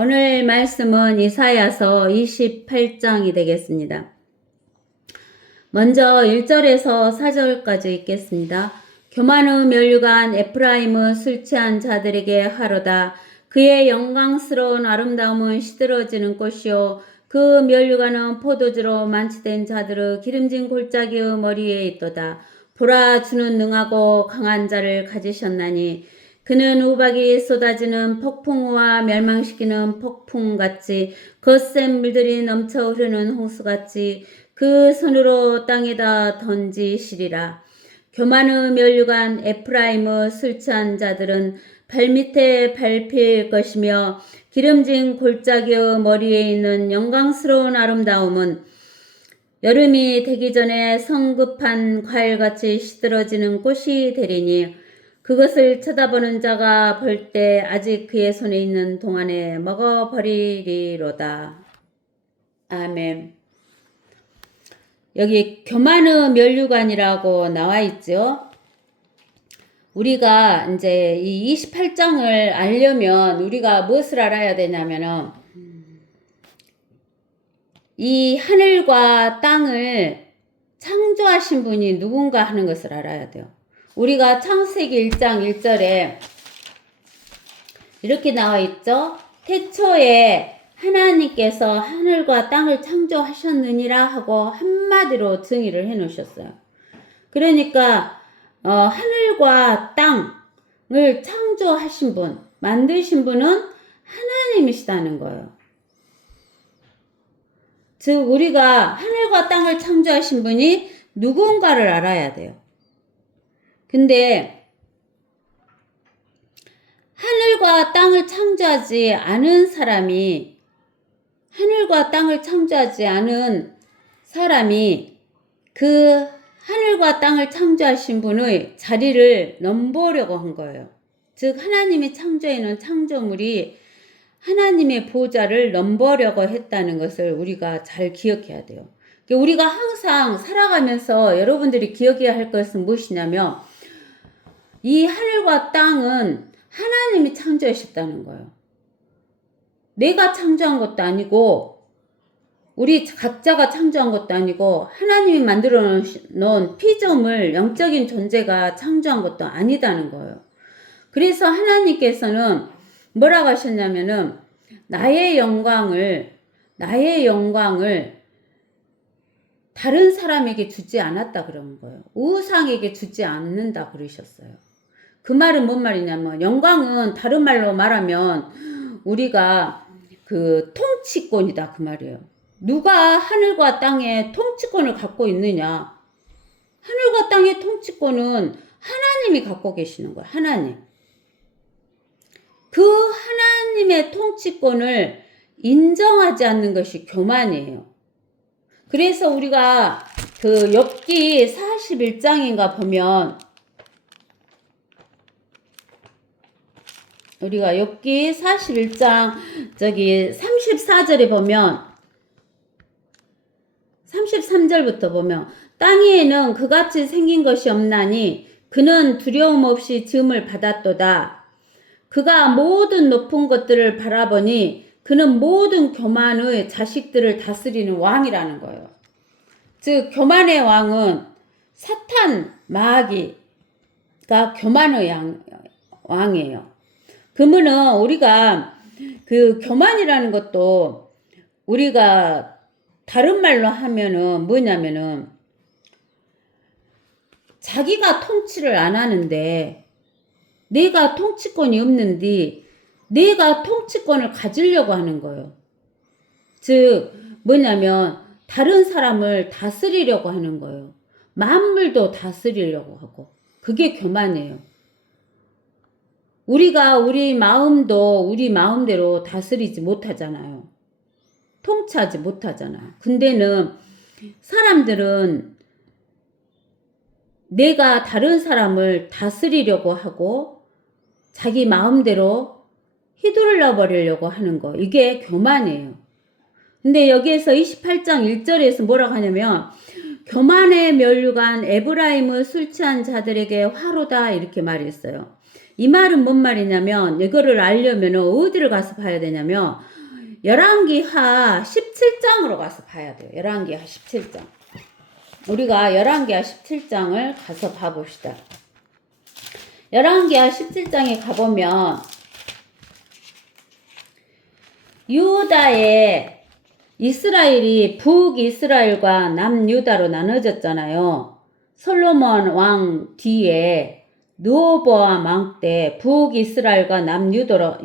오늘 말씀은 이사야서 28장이 되겠습니다. 먼저 1절에서 4절까지 읽겠습니다. 교만의 면류관 에프라임의 술 취한 자들에게 하로다. 그의 영광스러운 아름다움은 시들어지는 꽃이요 그 면류관은 포도주로 만취된 자들의 기름진 골짜기의 머리에 있도다. 보라, 주는 능하고 강한 자를 가지셨나니 그는 우박이 쏟아지는 폭풍우와 멸망시키는 폭풍같이 거센 물들이 넘쳐 흐르는 홍수같이 그 손으로 땅에다 던지시리라. 교만의 면류관 에프라임의 술 취한 자들은 발밑에 밟힐 것이며 기름진 골짜기의 머리에 있는 영광스러운 아름다움은 여름이 되기 전에 성급한 과일같이 시들어지는 꽃이 되리니 그것을 쳐다보는 자가 볼 때 아직 그의 손에 있는 동안에 먹어버리리로다. 아멘. 여기 교만의 면류관이라고 나와 있죠. 우리가 이제 이 28장을 알려면 우리가 무엇을 알아야 되냐면은 이 하늘과 땅을 창조하신 분이 누군가 하는 것을 알아야 돼요. 우리가 창세기 1장 1절에 이렇게 나와 있죠. 태초에 하나님께서 하늘과 땅을 창조하셨느니라 하고 한마디로 정의를 해 놓으셨어요. 그러니까 하늘과 땅을 창조하신 분, 만드신 분은 하나님이시다는 거예요. 즉 우리가 하늘과 땅을 창조하신 분이 누군가를 알아야 돼요. 근데 하늘과 땅을 창조하지 않은 사람이 그 하늘과 땅을 창조하신 분의 자리를 넘보려고 한 거예요. 즉 하나님이 창조해놓은 창조물이 하나님의 보좌를 넘보려고 했다는 것을 우리가 잘 기억해야 돼요. 우리가 항상 살아가면서 여러분들이 기억해야 할 것은 무엇이냐면 이 하늘과 땅은 하나님이 창조하셨다는 거예요. 내가 창조한 것도 아니고 우리 각자가 창조한 것도 아니고 하나님이 만들어 놓은 피조물, 영적인 존재가 창조한 것도 아니다는 거예요. 그래서 하나님께서는 뭐라고 하셨냐면은 나의 영광을 다른 사람에게 주지 않았다 그런 거예요. 우상에게 주지 않는다 그러셨어요. 그 말은 뭔 말이냐면 영광은 다른 말로 말하면 우리가 그 통치권이다 그 말이에요. 누가 하늘과 땅의 통치권을 갖고 있느냐? 하늘과 땅의 통치권은 하나님이 갖고 계시는 거예요. 하나님. 그 하나님의 통치권을 인정하지 않는 것이 교만이에요. 그래서 우리가 그 욥기 41장인가 보면 우리가 욥기 41장 34절에 보면 33절부터 보면 땅 위에는 그같이 생긴 것이 없나니 그는 두려움 없이 지음을 받았도다. 그가 모든 높은 것들을 바라보니 그는 모든 교만의 자식들을 다스리는 왕이라는 거예요. 즉 교만의 왕은 사탄 마귀가 교만의 왕이에요. 그러면은 우리가 그 교만이라는 것도 우리가 다른 말로 하면은 뭐냐면은 자기가 통치를 안 하는데 내가 통치권이 없는데 내가 통치권을 가지려고 하는 거예요. 즉 뭐냐면 다른 사람을 다스리려고 하는 거예요. 만물도 다스리려고 하고 그게 교만이에요. 우리가 우리 마음도 우리 마음대로 다스리지 못하잖아요. 통치하지 못하잖아. 근데는 사람들은 내가 다른 사람을 다스리려고 하고 자기 마음대로 휘둘러 버리려고 하는 거. 이게 교만이에요. 근데 여기에서 28장 1절에서 뭐라고 하냐면 교만의 면류관 에브라임의 술 취한 자들에게 화로다 이렇게 말했어요. 이 말은 뭔 말이냐면 이거를 알려면 어디를 가서 봐야 되냐면 열왕기하 17장으로 가서 봐야 돼요. 열왕기하 17장. 우리가 열왕기하 17장을 가서 봐봅시다. 열왕기하 17장에 가보면 유다의 이스라엘이 북이스라엘과 남유다로 나눠졌잖아요. 솔로몬 왕 뒤에 르호보암 왕 때 북이스라엘과 남유다로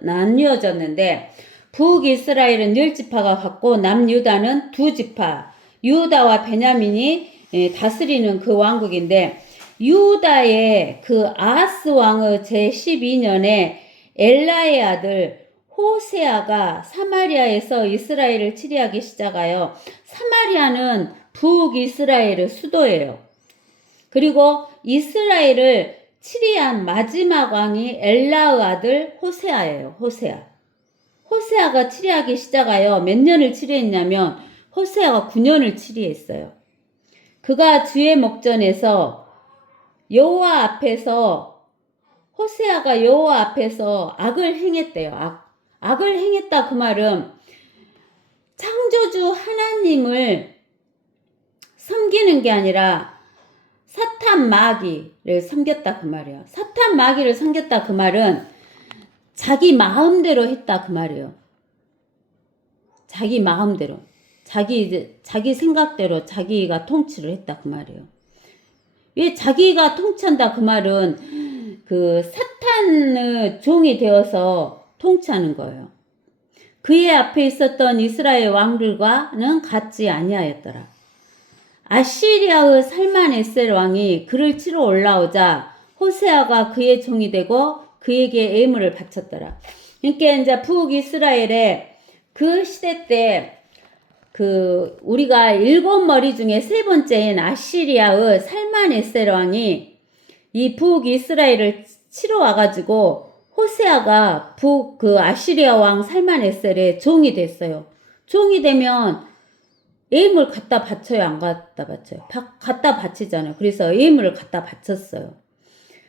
나뉘어졌는데 북이스라엘은 10지파가 갖고 남유다는 2지파, 유다와 베냐민이 다스리는 그 왕국인데 유다의 그 아하스 왕의 제12년에 엘라의 아들 호세아가 사마리아에서 이스라엘을 치리하기 시작하여 사마리아는 북이스라엘의 수도예요. 그리고 이스라엘을 치리한 마지막 왕이 엘라의 아들 호세아예요. 호세아가 치리하기 시작하여 몇 년을 치리했냐면 호세아가 9년을 치리했어요. 그가 주의 목전에서 여호와 앞에서 호세아가 여호와 앞에서 악을 행했대요. 악을 행했다 그 말은 창조주 하나님을 섬기는 게 아니라 사탄 마귀를 섬겼다 그 말이에요. 사탄 마귀를 섬겼다 그 말은 자기 마음대로 했다 그 말이에요. 자기 마음대로. 자기 생각대로 자기가 통치를 했다 그 말이에요. 왜 자기가 통치한다 그 말은 그 사탄의 종이 되어서 통치하는 거예요. 그의 앞에 있었던 이스라엘 왕들과는 같지 아니하였더라. 아시리아의 살만에셀 왕이 그를 치러 올라오자 호세아가 그의 종이 되고 그에게 예물을 바쳤더라. 그러니까 이제 북이스라엘의 그 시대 때 그 우리가 7머리 중에 3번째인 아시리아의 살만에셀 왕이 이 북이스라엘을 치러 와가지고 호세아가 그 아시리아 왕 살만에셀의 종이 됐어요. 종이 되면 예물 갖다 바쳐요, 안 갖다 바쳐요? 갖다 바치잖아요. 그래서 예물을 갖다 바쳤어요.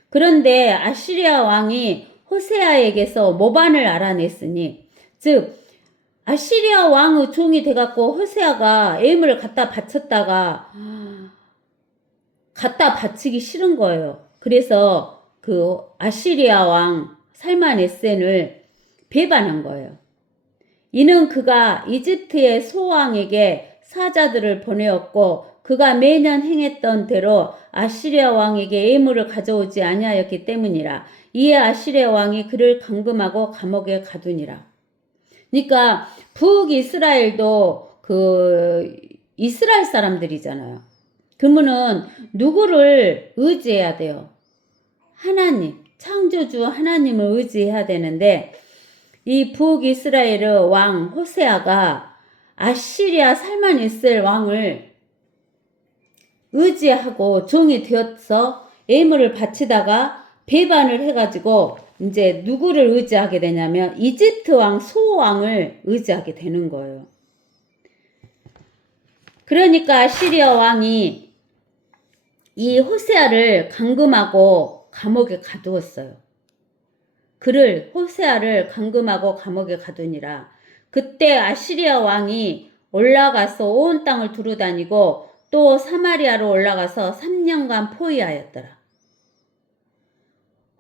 그런데 아시리아 왕이 호세아에게서 모반을 알아냈으니, 즉 아시리아 왕의 종이 돼갖고 호세아가 예물을 갖다 바쳤다가 갖다 바치기 싫은 거예요. 그래서 그 아시리아 왕 살만에센을 배반한 거예요. 이는 그가 이집트의 소왕에게 사자들을 보내었고 그가 매년 행했던 대로 아시리아 왕에게 예물을 가져오지 아니하였기 때문이라. 이에 아시리아 왕이 그를 감금하고 감옥에 가두니라. 그러니까 북이스라엘도 그 이스라엘 사람들이잖아요. 그러면은 누구를 의지해야 돼요? 하나님, 창조주 하나님을 의지해야 되는데 이 북이스라엘의 왕 호세아가 아시리아 살만에셀 왕을 의지하고 종이 되어서 예물을 바치다가 배반을 해가지고 이제 누구를 의지하게 되냐면 이집트 왕 소왕을 의지하게 되는 거예요. 그러니까 아시리아 왕이 이 호세아를 감금하고 감옥에 가두었어요. 호세아를 감금하고 감옥에 가두니라. 그때 아시리아 왕이 올라가서 온 땅을 두루다니고 또 사마리아로 올라가서 3년간 포위하였더라.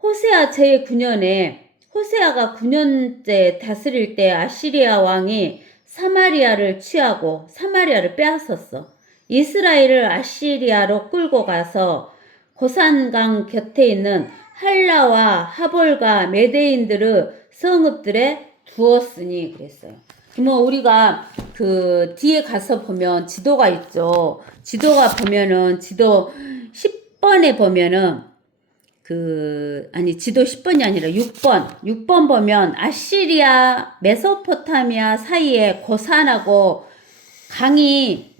호세아 제9년에 호세아가 9년째 다스릴 때 아시리아 왕이 사마리아를 취하고 사마리아를 빼앗았어. 이스라엘을 아시리아로 끌고 가서 고산강 곁에 있는 할라와 하볼과 메대인들의 성읍들에 두었으니 그랬어요. 뭐 우리가 그 뒤에 가서 보면 지도가 있죠. 지도가 보면은 지도 10번에 보면은 지도 10번이 아니라 6번 보면 아시리아 메소포타미아 사이에 고산하고 강이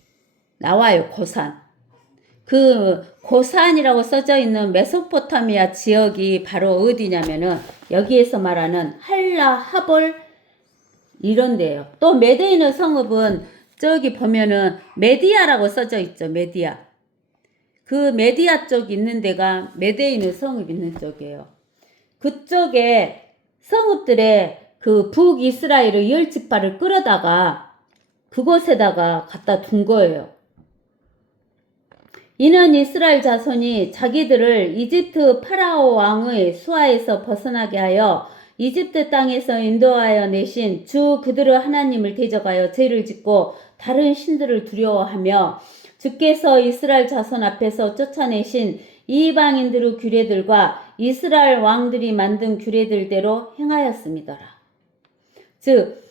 나와요. 고산. 그 고산이라고 써져 있는 메소포타미아 지역이 바로 어디냐면은 여기에서 말하는 할라, 하볼 이런 데예요. 또 메데인의 성읍은 저기 보면은 메디아라고 써져 있죠. 메디아. 그 메디아 쪽 있는 데가 메데인의 성읍 있는 쪽이에요. 그쪽에 성읍들의 그 북이스라엘의 10지파를 끌어다가 그곳에다가 갖다 둔 거예요. 이는 이스라엘 자손이 자기들을 이집트 파라오 왕의 수하에서 벗어나게 하여 이집트 땅에서 인도하여 내신 주 그들의 하나님을 대적하여 죄를 짓고 다른 신들을 두려워하며 주께서 이스라엘 자손 앞에서 쫓아내신 이방인들의 규례들과 이스라엘 왕들이 만든 규례들대로 행하였습니다. 즉,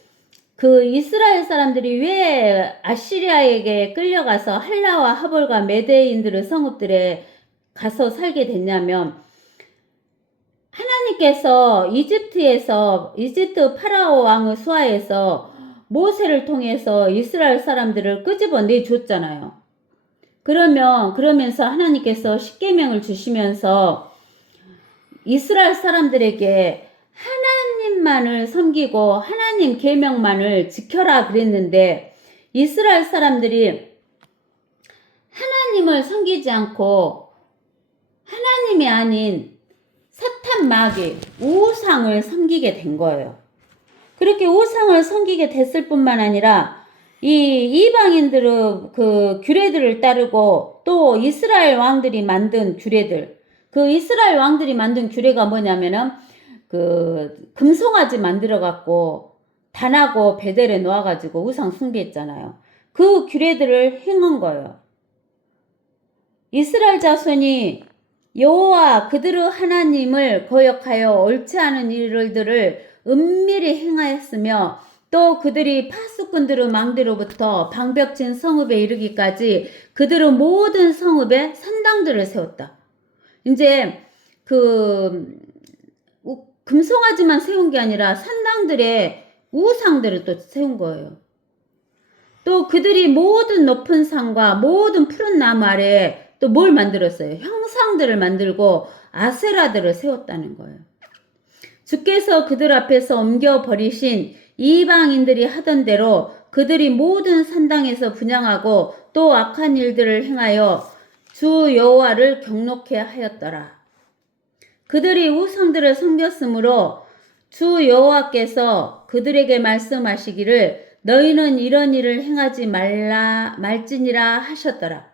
그 이스라엘 사람들이 왜 아시리아에게 끌려가서 할라와 하볼과 메대인들의 성읍들에 가서 살게 됐냐면, 하나님께서 이집트 파라오 왕의 수하에서 모세를 통해서 이스라엘 사람들을 끄집어내 줬잖아요. 그러면서 하나님께서 십계명을 주시면서 이스라엘 사람들에게 하나님만을 섬기고 하나님 계명만을 지켜라 그랬는데, 이스라엘 사람들이 하나님을 섬기지 않고 하나님이 아닌 사탄 마귀 우상을 섬기게 된 거예요. 그렇게 우상을 섬기게 됐을 뿐만 아니라 이 이방인들의 그 규례들을 따르고 또 이스라엘 왕들이 만든 규례들, 그 이스라엘 왕들이 만든 규례가 뭐냐면은 그 금송아지 만들어 갖고 단하고 베델에 놓아 가지고 우상 숭배했잖아요. 그 규례들을 행한 거예요. 이스라엘 자손이 여호와 그들의 하나님을 거역하여 옳지 않은 일들을 은밀히 행하였으며, 또 그들이 파수꾼들의 망대로부터 방벽진 성읍에 이르기까지 그들의 모든 성읍에 산당들을 세웠다. 이제 그 금송아지만 세운 게 아니라 산당들의 우상들을 또 세운 거예요. 또 그들이 모든 높은 산과 모든 푸른 나무 아래에 또 뭘 만들었어요? 형상들을 만들고 아세라들을 세웠다는 거예요. 주께서 그들 앞에서 옮겨버리신 이방인들이 하던 대로 그들이 모든 산당에서 분향하고 또 악한 일들을 행하여 주 여호와를 경노케 하였더라. 그들이 우상들을 섬겼으므로 주 여호와께서 그들에게 말씀하시기를 너희는 이런 일을 행하지 말지니라 하셨더라.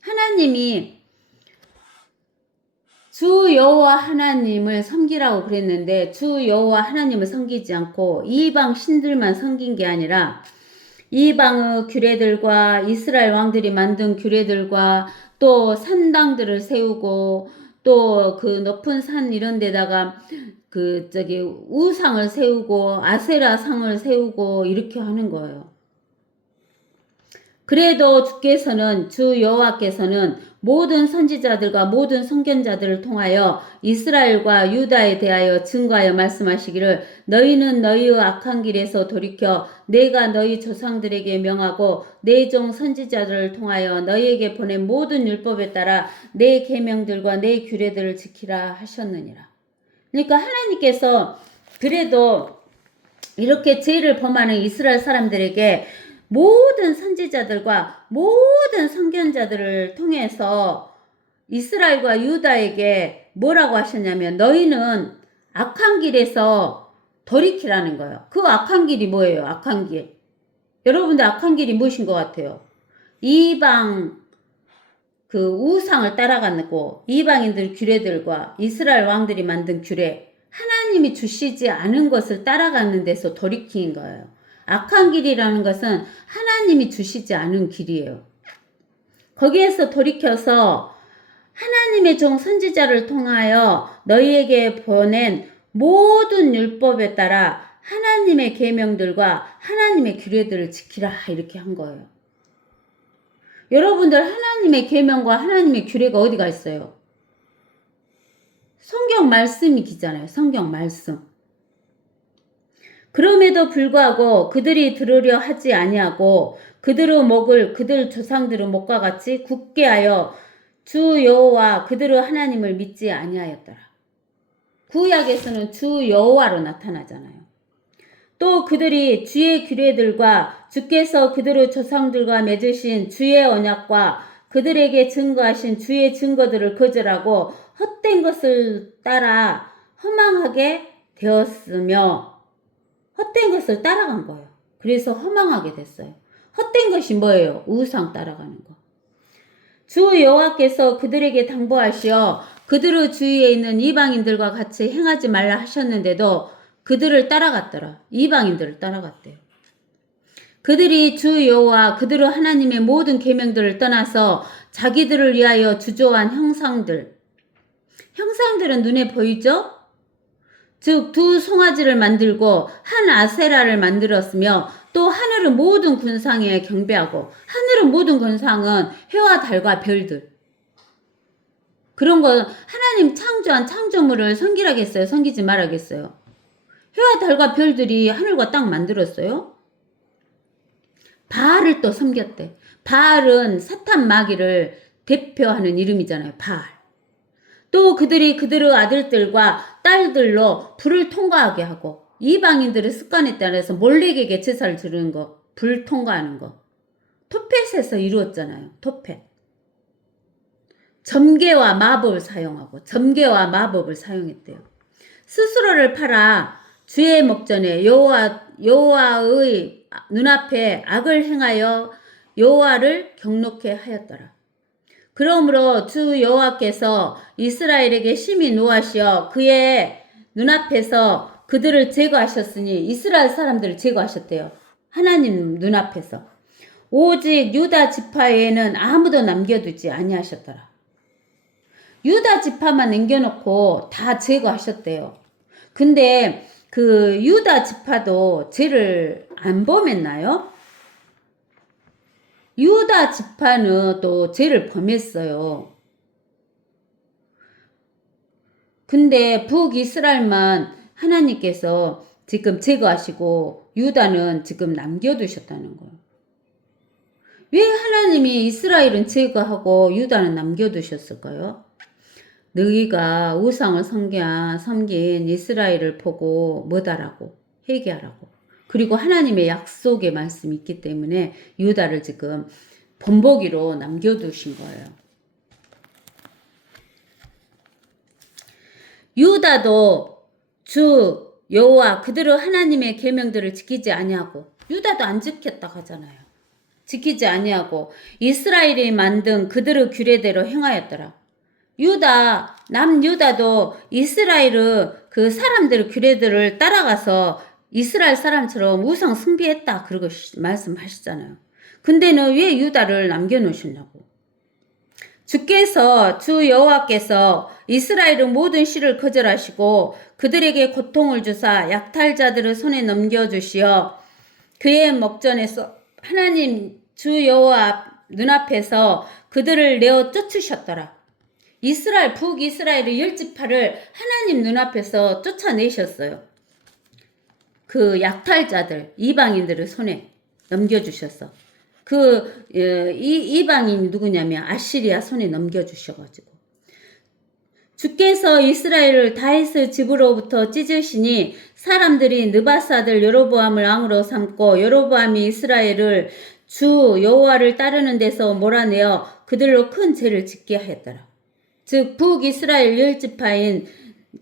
하나님이 주 여호와 하나님을 섬기라고 그랬는데, 주 여호와 하나님을 섬기지 않고 이방 신들만 섬긴 게 아니라 이방의 규례들과 이스라엘 왕들이 만든 규례들과 또 산당들을 세우고 또 그 높은 산 이런 데다가 우상을 세우고 아세라 상을 세우고 이렇게 하는 거예요. 그래도 주 여호와께서는 모든 선지자들과 모든 선견자들을 통하여 이스라엘과 유다에 대하여 증거하여 말씀하시기를 너희는 너희의 악한 길에서 돌이켜 내가 너희 조상들에게 명하고 내 종 선지자들을 통하여 너희에게 보낸 모든 율법에 따라 내 계명들과 내 규례들을 지키라 하셨느니라. 그러니까 하나님께서 그래도 이렇게 죄를 범하는 이스라엘 사람들에게 모든 선지자들과 모든 선견자들을 통해서 이스라엘과 유다에게 뭐라고 하셨냐면 너희는 악한 길에서 돌이키라는 거예요. 그 악한 길이 뭐예요? 악한 길. 여러분들 악한 길이 무엇인 것 같아요? 이방 그 우상을 따라가고 이방인들 규례들과 이스라엘 왕들이 만든 규례, 하나님이 주시지 않은 것을 따라가는 데서 돌이킨 거예요. 악한 길이라는 것은 하나님이 주시지 않은 길이에요. 거기에서 돌이켜서 하나님의 종 선지자를 통하여 너희에게 보낸 모든 율법에 따라 하나님의 계명들과 하나님의 규례들을 지키라 이렇게 한 거예요. 여러분들 하나님의 계명과 하나님의 규례가 어디가 있어요? 성경 말씀이잖아요. 성경 말씀. 그럼에도 불구하고 그들이 들으려 하지 아니하고 그들의 목을 그들 조상들의 목과 같이 굳게 하여 주 여호와 그들의 하나님을 믿지 아니하였더라. 구약에서는 주 여호와로 나타나잖아요. 또 그들이 주의 규례들과 주께서 그들의 조상들과 맺으신 주의 언약과 그들에게 증거하신 주의 증거들을 거절하고 헛된 것을 따라 허망하게 되었으며 헛된 것을 따라간 거예요. 그래서 허망하게 됐어요. 헛된 것이 뭐예요? 우상 따라가는 거. 주 여호와께서 그들에게 당부하시어 그들의 주위에 있는 이방인들과 같이 행하지 말라 하셨는데도 그들을 따라갔더라. 이방인들을 따라갔대요. 그들이 주 여호와 그들의 하나님의 모든 계명들을 떠나서 자기들을 위하여 주조한 형상들은 눈에 보이죠? 즉 두 송아지를 만들고 한 아세라를 만들었으며 또 하늘의 모든 군상에 경배하고, 하늘의 모든 군상은 해와 달과 별들, 그런 거 하나님 창조한 창조물을 섬기라겠어요? 섬기지 말라겠어요? 해와 달과 별들이 하늘과 땅 만들었어요. 바알을 또 섬겼대. 바알은 사탄 마귀를 대표하는 이름이잖아요. 바알. 또 그들이 그들의 아들들과 딸들로 불을 통과하게 하고, 이방인들의 습관에 따라서 몰렉에게 제사를 드리는 거, 불 통과하는 거. 토펫에서 이루었잖아요. 토펫. 점괘와 마법을 사용하고, 점괘와 마법을 사용했대요. 스스로를 팔아 주의 목전에 여호와의 눈앞에 악을 행하여 여호와를 경노케 하였더라. 그러므로 주 여호와께서 이스라엘에게 심히 노하시어 그의 눈앞에서 그들을 제거하셨으니, 이스라엘 사람들을 제거하셨대요. 하나님 눈앞에서. 오직 유다 지파에는 아무도 남겨두지 아니하셨더라. 유다 지파만 남겨놓고 다 제거하셨대요. 근데 그 유다 지파도 죄를 안 범했나요? 유다 지파는 또 죄를 범했어요. 근데 북이스라엘만 하나님께서 지금 제거하시고 유다는 지금 남겨두셨다는 거예요. 왜 하나님이 이스라엘은 제거하고 유다는 남겨두셨을까요? 너희가 우상을 섬긴 이스라엘을 보고 뭐다라고 회개하라고. 그리고 하나님의 약속의 말씀이 있기 때문에 유다를 지금 본보기로 남겨두신 거예요. 유다도 주 여호와 그들의 하나님의 계명들을 지키지 아니하고, 유다도 안 지켰다 하잖아요. 지키지 아니하고 이스라엘이 만든 그들의 규례대로 행하였더라. 남유다도 이스라엘의 그 사람들의 규례들을 따라가서 이스라엘 사람처럼 우상 숭배했다, 그러고 말씀하시잖아요. 근데는 왜 유다를 남겨놓으셨냐고. 주 여호와께서 이스라엘의 모든 씨를 거절하시고 그들에게 고통을 주사 약탈자들의 손에 넘겨주시어 그의 목전에서 하나님 주 여호와 눈앞에서 그들을 내어 쫓으셨더라. 북이스라엘의 10지파를 하나님 눈앞에서 쫓아내셨어요. 그 약탈자들, 이방인들의 손에 넘겨주셨어. 이방인이 누구냐면 아시리아 손에 넘겨주셔가지고. 주께서 이스라엘을 다윗의 집으로부터 찢으시니 사람들이 느바스 아들 여로보암을 왕으로 삼고, 여로보암이 이스라엘을 주 여호와를 따르는 데서 몰아내어 그들로 큰 죄를 짓게 하였더라. 즉 북이스라엘 10지파인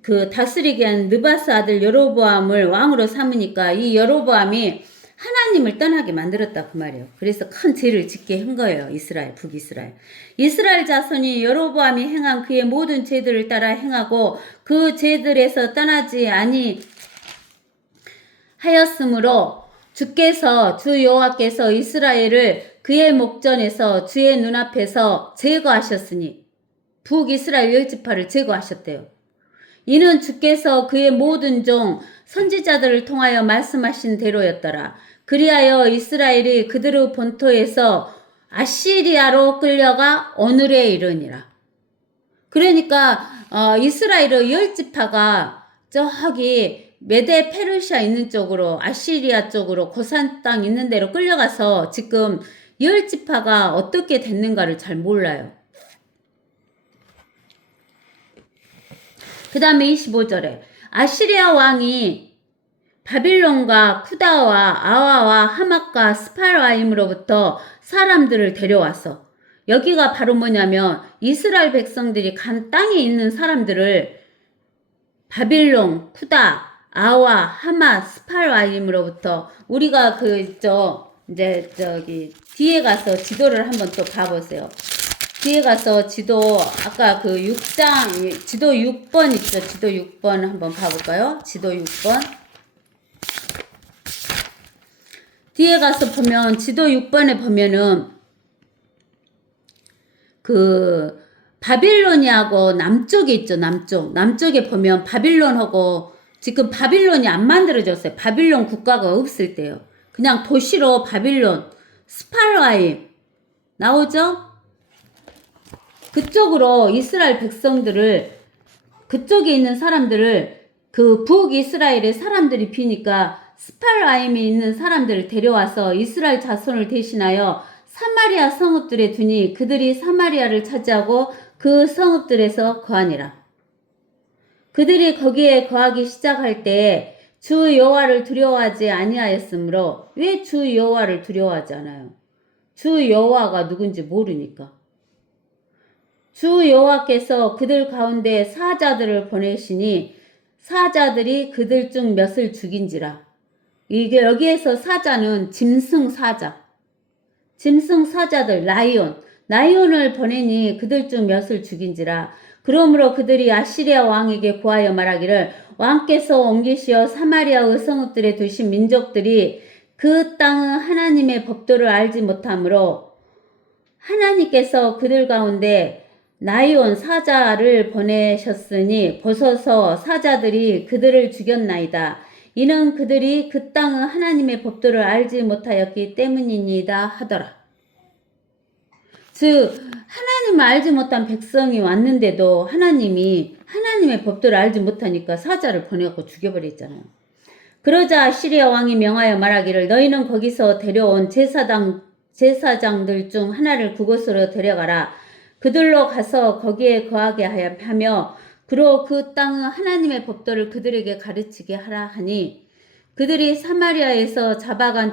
그 다스리게 한 느바스 아들 여로보암을 왕으로 삼으니까 이 여로보암이 하나님을 떠나게 만들었다 그 말이에요. 그래서 큰 죄를 짓게 한 거예요. 북이스라엘. 이스라엘 자손이 여로보암이 행한 그의 모든 죄들을 따라 행하고 그 죄들에서 떠나지 아니하였으므로 주 여호와께서 이스라엘을 그의 목전에서 주의 눈앞에서 제거하셨으니, 북이스라엘 10지파를 제거하셨대요. 이는 주께서 그의 모든 종 선지자들을 통하여 말씀하신 대로였더라. 그리하여 이스라엘이 그들의 본토에서 아시리아로 끌려가 오늘에 이르니라. 그러니까 이스라엘의 10지파가 저기 메데 페르시아 있는 쪽으로, 아시리아 쪽으로, 고산 땅 있는 데로 끌려가서 지금 10지파가 어떻게 됐는가를 잘 몰라요. 그 다음에 25절에 아시리아 왕이 바빌론과 쿠다와 아와와 하맛과 스팔와임으로부터 사람들을 데려왔어. 여기가 바로 뭐냐면 이스라엘 백성들이 간 땅에 있는 사람들을 바빌론, 쿠다, 아와, 하마, 스팔와임으로부터 우리가 이제 저기 뒤에 가서 지도를 한번 또 봐보세요. 뒤에 가서 지도 아까 그 6장 지도 6번 있죠. 지도 6번 한번 봐볼까요? 지도 6번. 뒤에 가서 보면 지도 6번에 보면은 그 바빌로니아하고 남쪽에 있죠. 남쪽에 보면 바빌론하고 지금 바빌론이 안 만들어졌어요. 바빌론 국가가 없을 때요. 그냥 도시로 바빌론, 스팔라임 나오죠? 그쪽으로 이스라엘 백성들을 그쪽에 있는 사람들을 그 북이스라엘의 사람들이 비니까 스팔라임에 있는 사람들을 데려와서 이스라엘 자손을 대신하여 사마리아 성읍들에 두니 그들이 사마리아를 차지하고 그 성읍들에서 거하니라. 그들이 거기에 거하기 시작할 때에 주 여호와를 두려워하지 아니하였으므로 왜 주 여호와를 두려워하지 않아요? 주 여호와가 누군지 모르니까. 주 여호와께서 그들 가운데 사자들을 보내시니 사자들이 그들 중 몇을 죽인지라. 이게 여기에서 사자는 짐승 사자들 라이온을 보내니 그들 중 몇을 죽인지라. 그러므로 그들이 아시리아 왕에게 고하여 말하기를 왕께서 옮기시어 사마리아의 성읍들에 두신 민족들이 그 땅의 하나님의 법도를 알지 못하므로 하나님께서 그들 가운데 라이온 사자를 보내셨으니 보소서 사자들이 그들을 죽였나이다. 이는 그들이 그 땅의 하나님의 법도를 알지 못하였기 때문이니이다 하더라. 즉 하나님을 알지 못한 백성이 왔는데도 하나님이 하나님의 법도를 알지 못하니까 사자를 보내고 죽여버렸잖아요. 그러자 시리아 왕이 명하여 말하기를 너희는 거기서 데려온 제사장들 중 하나를 그곳으로 데려가라. 그들로 가서 거기에 거하게 하며 그로 그 땅의 하나님의 법도를 그들에게 가르치게 하라 하니 그들이 사마리아에서 잡아간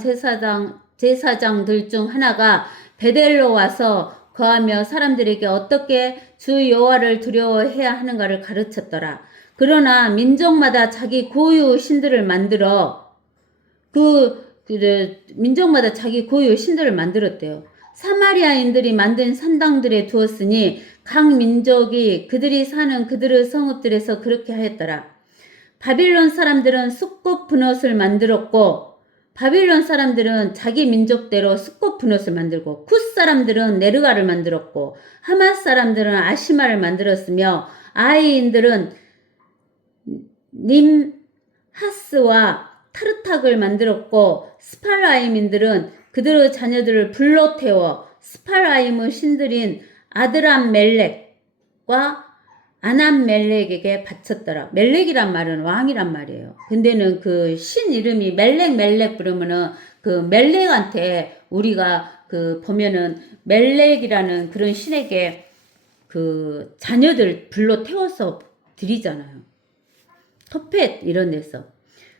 제사장들 중 하나가 베델로 와서 거하며 사람들에게 어떻게 주 여호와를 두려워해야 하는가를 가르쳤더라. 그러나 민족마다 자기 고유 신들을 만들어 민족마다 자기 고유 신들을 만들었대요. 사마리아인들이 만든 산당들에 두었으니 각 민족이 그들이 사는 그들의 성읍들에서 그렇게 하였더라. 바빌론 사람들은 숫꽃 분옷을 만들었고 바빌론 사람들은 자기 민족대로 숫꽃 분옷을 만들고 쿠스 사람들은 네르가를 만들었고 하맛 사람들은 아시마를 만들었으며 아이인들은 님하스와 타르탁을 만들었고 스팔라임인들은 그들의 자녀들을 불로 태워 스팔라임의 신들인 아드람멜렉과 아남멜렉에게 바쳤더라. 멜렉이란 말은 왕이란 말이에요. 근데는 그 신 이름이 멜렉 부르면은 그 멜렉한테 우리가 보면은 멜렉이라는 그런 신에게 그 자녀들 불로 태워서 드리잖아요. 토펫 이런 데서.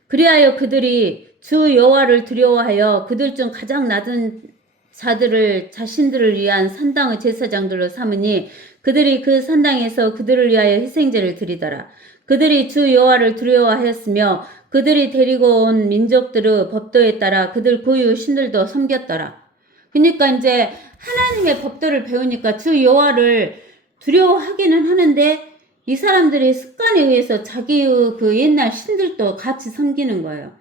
그리하여 그들이 주 여호와를 두려워하여 그들 중 가장 낮은 자들을 자신들을 위한 산당의 제사장들로 삼으니 그들이 그 산당에서 그들을 위하여 희생제를 드리더라. 그들이 주 여호와를 두려워하였으며 그들이 데리고 온 민족들의 법도에 따라 그들 고유 신들도 섬겼더라. 그러니까 이제 하나님의 법도를 배우니까 주 여호와를 두려워하기는 하는데 이 사람들이 습관에 의해서 자기의 그 옛날 신들도 같이 섬기는 거예요.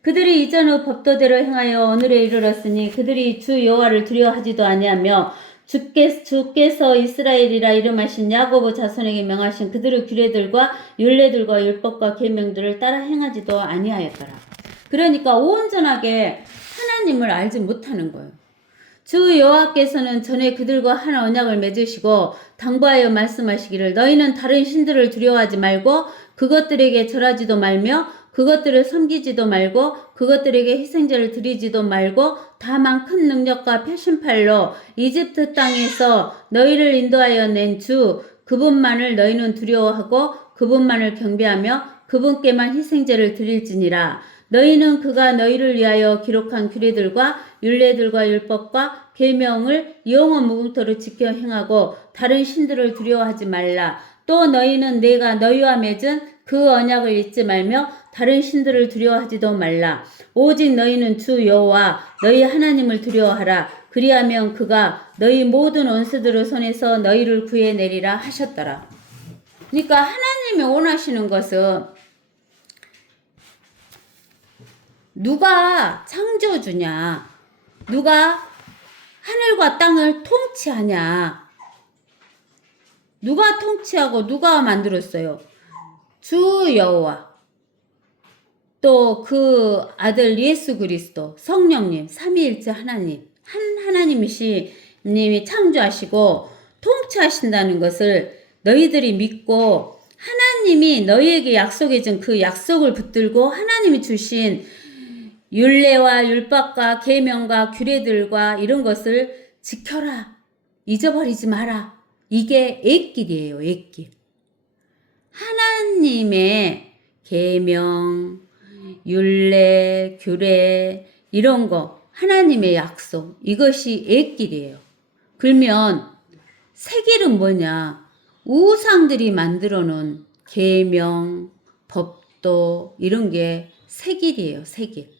그들이 이전의 법도대로 행하여 오늘에 이르렀으니 그들이 주 여호와를 두려워하지도 아니하며 주께서 이스라엘이라 이름하신 야고보 자손에게 명하신 그들의 규례들과 율례들과 율법과 계명들을 따라 행하지도 아니하였더라. 그러니까 온전하게 하나님을 알지 못하는 거예요. 주 여호와께서는 전에 그들과 한 언약을 맺으시고 당부하여 말씀하시기를 너희는 다른 신들을 두려워하지 말고 그것들에게 절하지도 말며 그것들을 섬기지도 말고 그것들에게 희생제를 드리지도 말고 다만 큰 능력과 표심팔로 이집트 땅에서 너희를 인도하여 낸 주 그분만을 너희는 두려워하고 그분만을 경배하며 그분께만 희생제를 드릴지니라. 너희는 그가 너희를 위하여 기록한 규례들과 율례들과 율법과 계명을 영원 무궁토록 지켜 행하고 다른 신들을 두려워하지 말라. 또 너희는 내가 너희와 맺은 그 언약을 잊지 말며 다른 신들을 두려워하지도 말라. 오직 너희는 주 여호와 너희 하나님을 두려워하라. 그리하면 그가 너희 모든 원수들의 손에서 너희를 구해내리라 하셨더라. 그러니까 하나님이 원하시는 것은 누가 창조주냐? 누가 하늘과 땅을 통치하냐? 누가 통치하고 누가 만들었어요? 주 여호와. 또 그 아들 예수 그리스도, 성령님, 삼위일체 하나님, 한 하나님이 창조하시고 통치하신다는 것을 너희들이 믿고 하나님이 너희에게 약속해 준 그 약속을 붙들고 하나님이 주신 율례와 율법과 계명과 규례들과 이런 것을 지켜라. 잊어버리지 마라. 이게 옛길이에요. 옛길. 하나님의 계명, 율례, 규례 이런 거 하나님의 약속 이것이 옛길이에요. 그러면 새 길은 뭐냐? 우상들이 만들어 놓은 계명, 법도 이런 게 새 길이에요. 새 길.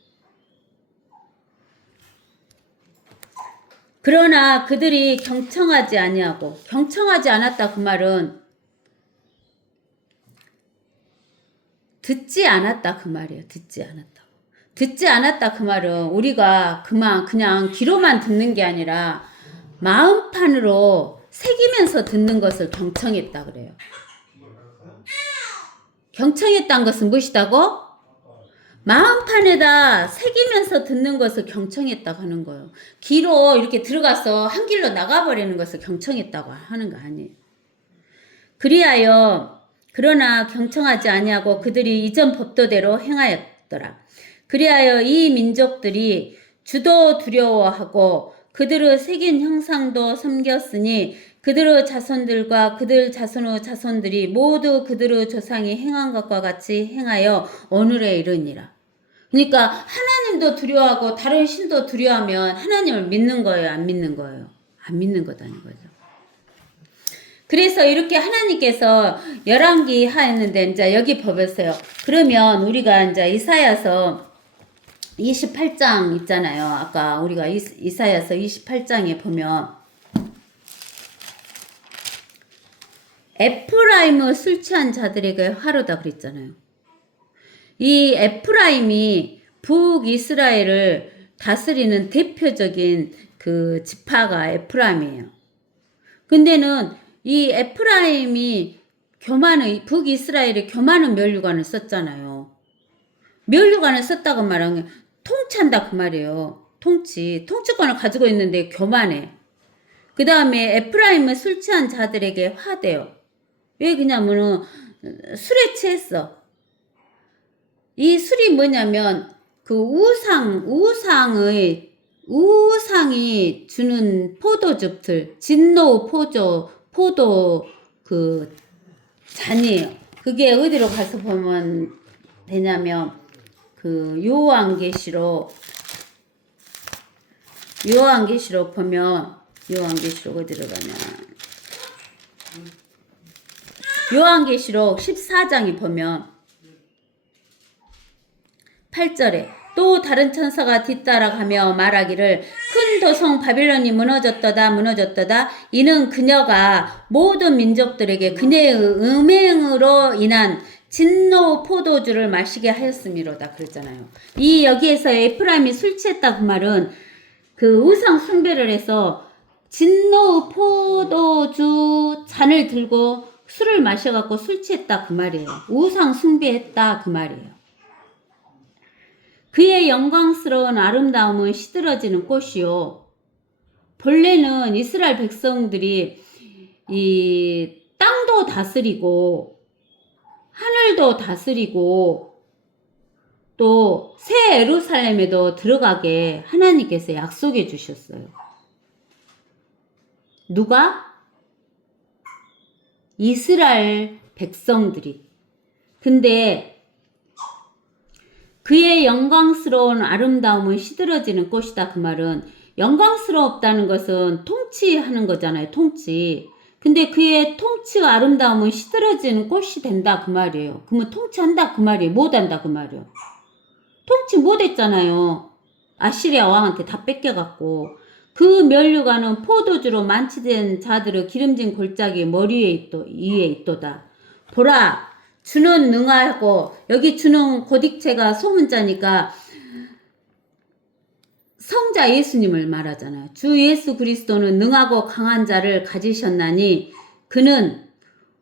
그러나 그들이 경청하지 아니하고 경청하지 않았다 그 말은 듣지 않았다 그 말이에요. 듣지 않았다. 듣지 않았다 그 말은 우리가 그냥 귀로만 듣는 게 아니라 마음판으로 새기면서 듣는 것을 경청했다 그래요. 경청했다는 것은 무엇이다고? 마음판에다 새기면서 듣는 것을 경청했다고 하는 거예요. 귀로 이렇게 들어가서 한 길로 나가버리는 것을 경청했다고 하는 거 아니에요. 그러나 경청하지 아니하고 그들이 이전 법도대로 행하였더라. 그리하여 이 민족들이 주도 두려워하고 그들의 새긴 형상도 섬겼으니 그들의 자손들과 그들 자손의 자손들이 모두 그들의 조상이 행한 것과 같이 행하여 오늘에 이르니라. 그러니까 하나님도 두려워하고 다른 신도 두려워하면 하나님을 믿는 거예요? 안 믿는 거예요? 안 믿는 거다는 거죠. 그래서 이렇게 하나님께서 열왕기 하였는데 이제 여기 보세요. 그러면 우리가 이제 이사야서 28장 있잖아요. 아까 우리가 이사야서 28장에 보면 에프라임을 술 취한 자들에게 화로다 그랬잖아요. 이 에프라임이 북이스라엘을 다스리는 대표적인 그 지파가 에프라임이에요. 근데는 이 에프라임이 북이스라엘이 교만한 면류관을 썼잖아요. 면류관을 썼다고 말하면 통치한다 그 말이에요. 통치권을 가지고 있는데 교만해. 그 다음에 에프라임은 술 취한 자들에게 화대요. 왜 그냐면은 술에 취했어. 이 술이 뭐냐면 그 우상이 주는 포도즙들, 진노 포도 그 잔이에요. 그게 어디로 가서 보면 되냐면 그 요한계시록 보면 요한계시록 어디로 가냐? 요한계시록 14장에 보면 8절에 또 다른 천사가 뒤따라가며 말하기를 큰 도성 바빌론이 무너졌도다. 이는 그녀가 모든 민족들에게 그녀의 음행으로 인한 진노 포도주를 마시게 하였음이로다 그랬잖아요. 여기에서 에프라임이 술 취했다 그 말은 그 우상 숭배를 해서 진노 포도주 잔을 들고 술을 마셔갖고 술 취했다 그 말이에요. 우상 숭배했다 그 말이에요. 그의 영광스러운 아름다움은 시들어지는 꽃이요. 본래는 이스라엘 백성들이 이 땅도 다스리고 하늘도 다스리고 또 새 예루살렘에도 들어가게 하나님께서 약속해 주셨어요. 누가? 이스라엘 백성들이. 근데 그의 영광스러운 아름다움은 시들어지는 꽃이다 그 말은 영광스럽다는 것은 통치하는 거잖아요. 통치. 근데 그의 통치가 아름다움은 시들어지는 꽃이 된다 그 말이에요. 그러면 통치한다 그 말이에요. 못한다 그 말이에요. 통치 못했잖아요. 아시리아 왕한테 다 뺏겨갖고. 그 면류관은 포도주로 만취된 자들의 기름진 골짜기 머리 위에 있도다. 보라, 주는 능하고, 여기 주는 고딕체가 소문자니까 성자 예수님을 말하잖아요. 주 예수 그리스도는 능하고 강한 자를 가지셨나니 그는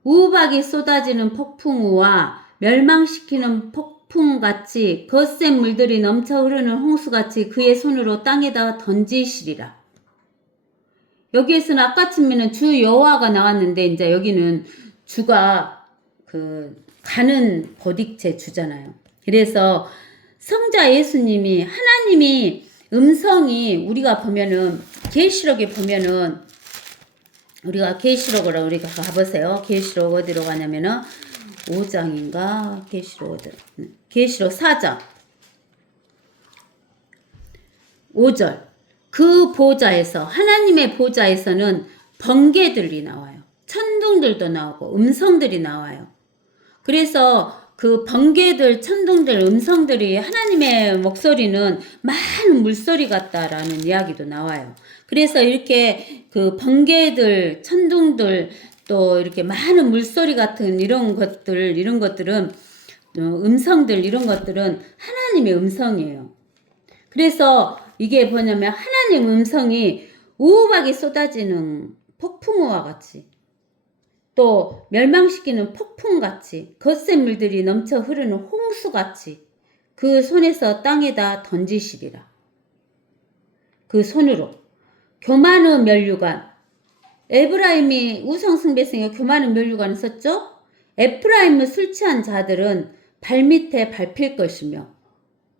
우박이 쏟아지는 폭풍우와 멸망시키는 폭풍같이 거센 물들이 넘쳐 흐르는 홍수같이 그의 손으로 땅에다 던지시리라. 여기에서는 아까쯤에는 주 여호와가 나왔는데 이제 여기는 주가 가는 고딕체 주잖아요. 그래서 성자 예수님이 하나님이 음성이 우리가 보면은 계시록에 보면은 우리가 계시록으로 우리가 가보세요. 계시록 어디로 가냐면은 5장인가 계시록 4장 5절 그 보좌에서 하나님의 보좌에서는 번개들이 나와요. 천둥들도 나오고 음성들이 나와요. 그래서 그 번개들, 천둥들, 음성들이 하나님의 목소리는 많은 물소리 같다라는 이야기도 나와요. 그래서 이렇게 그 번개들, 천둥들, 또 이렇게 많은 물소리 같은 이런 것들은 음성들 이런 것들은 하나님의 음성이에요. 그래서 이게 뭐냐면 하나님 음성이 우박이 쏟아지는 폭풍우와 같이 또 멸망시키는 폭풍같이 거센 물들이 넘쳐 흐르는 홍수같이 그 손에서 땅에다 던지시리라. 그 손으로 교만의 면류관 에브라임이 우상숭배성에 교만의 면류관을 썼죠. 에프라임을 술 취한 자들은 발밑에 밟힐 것이며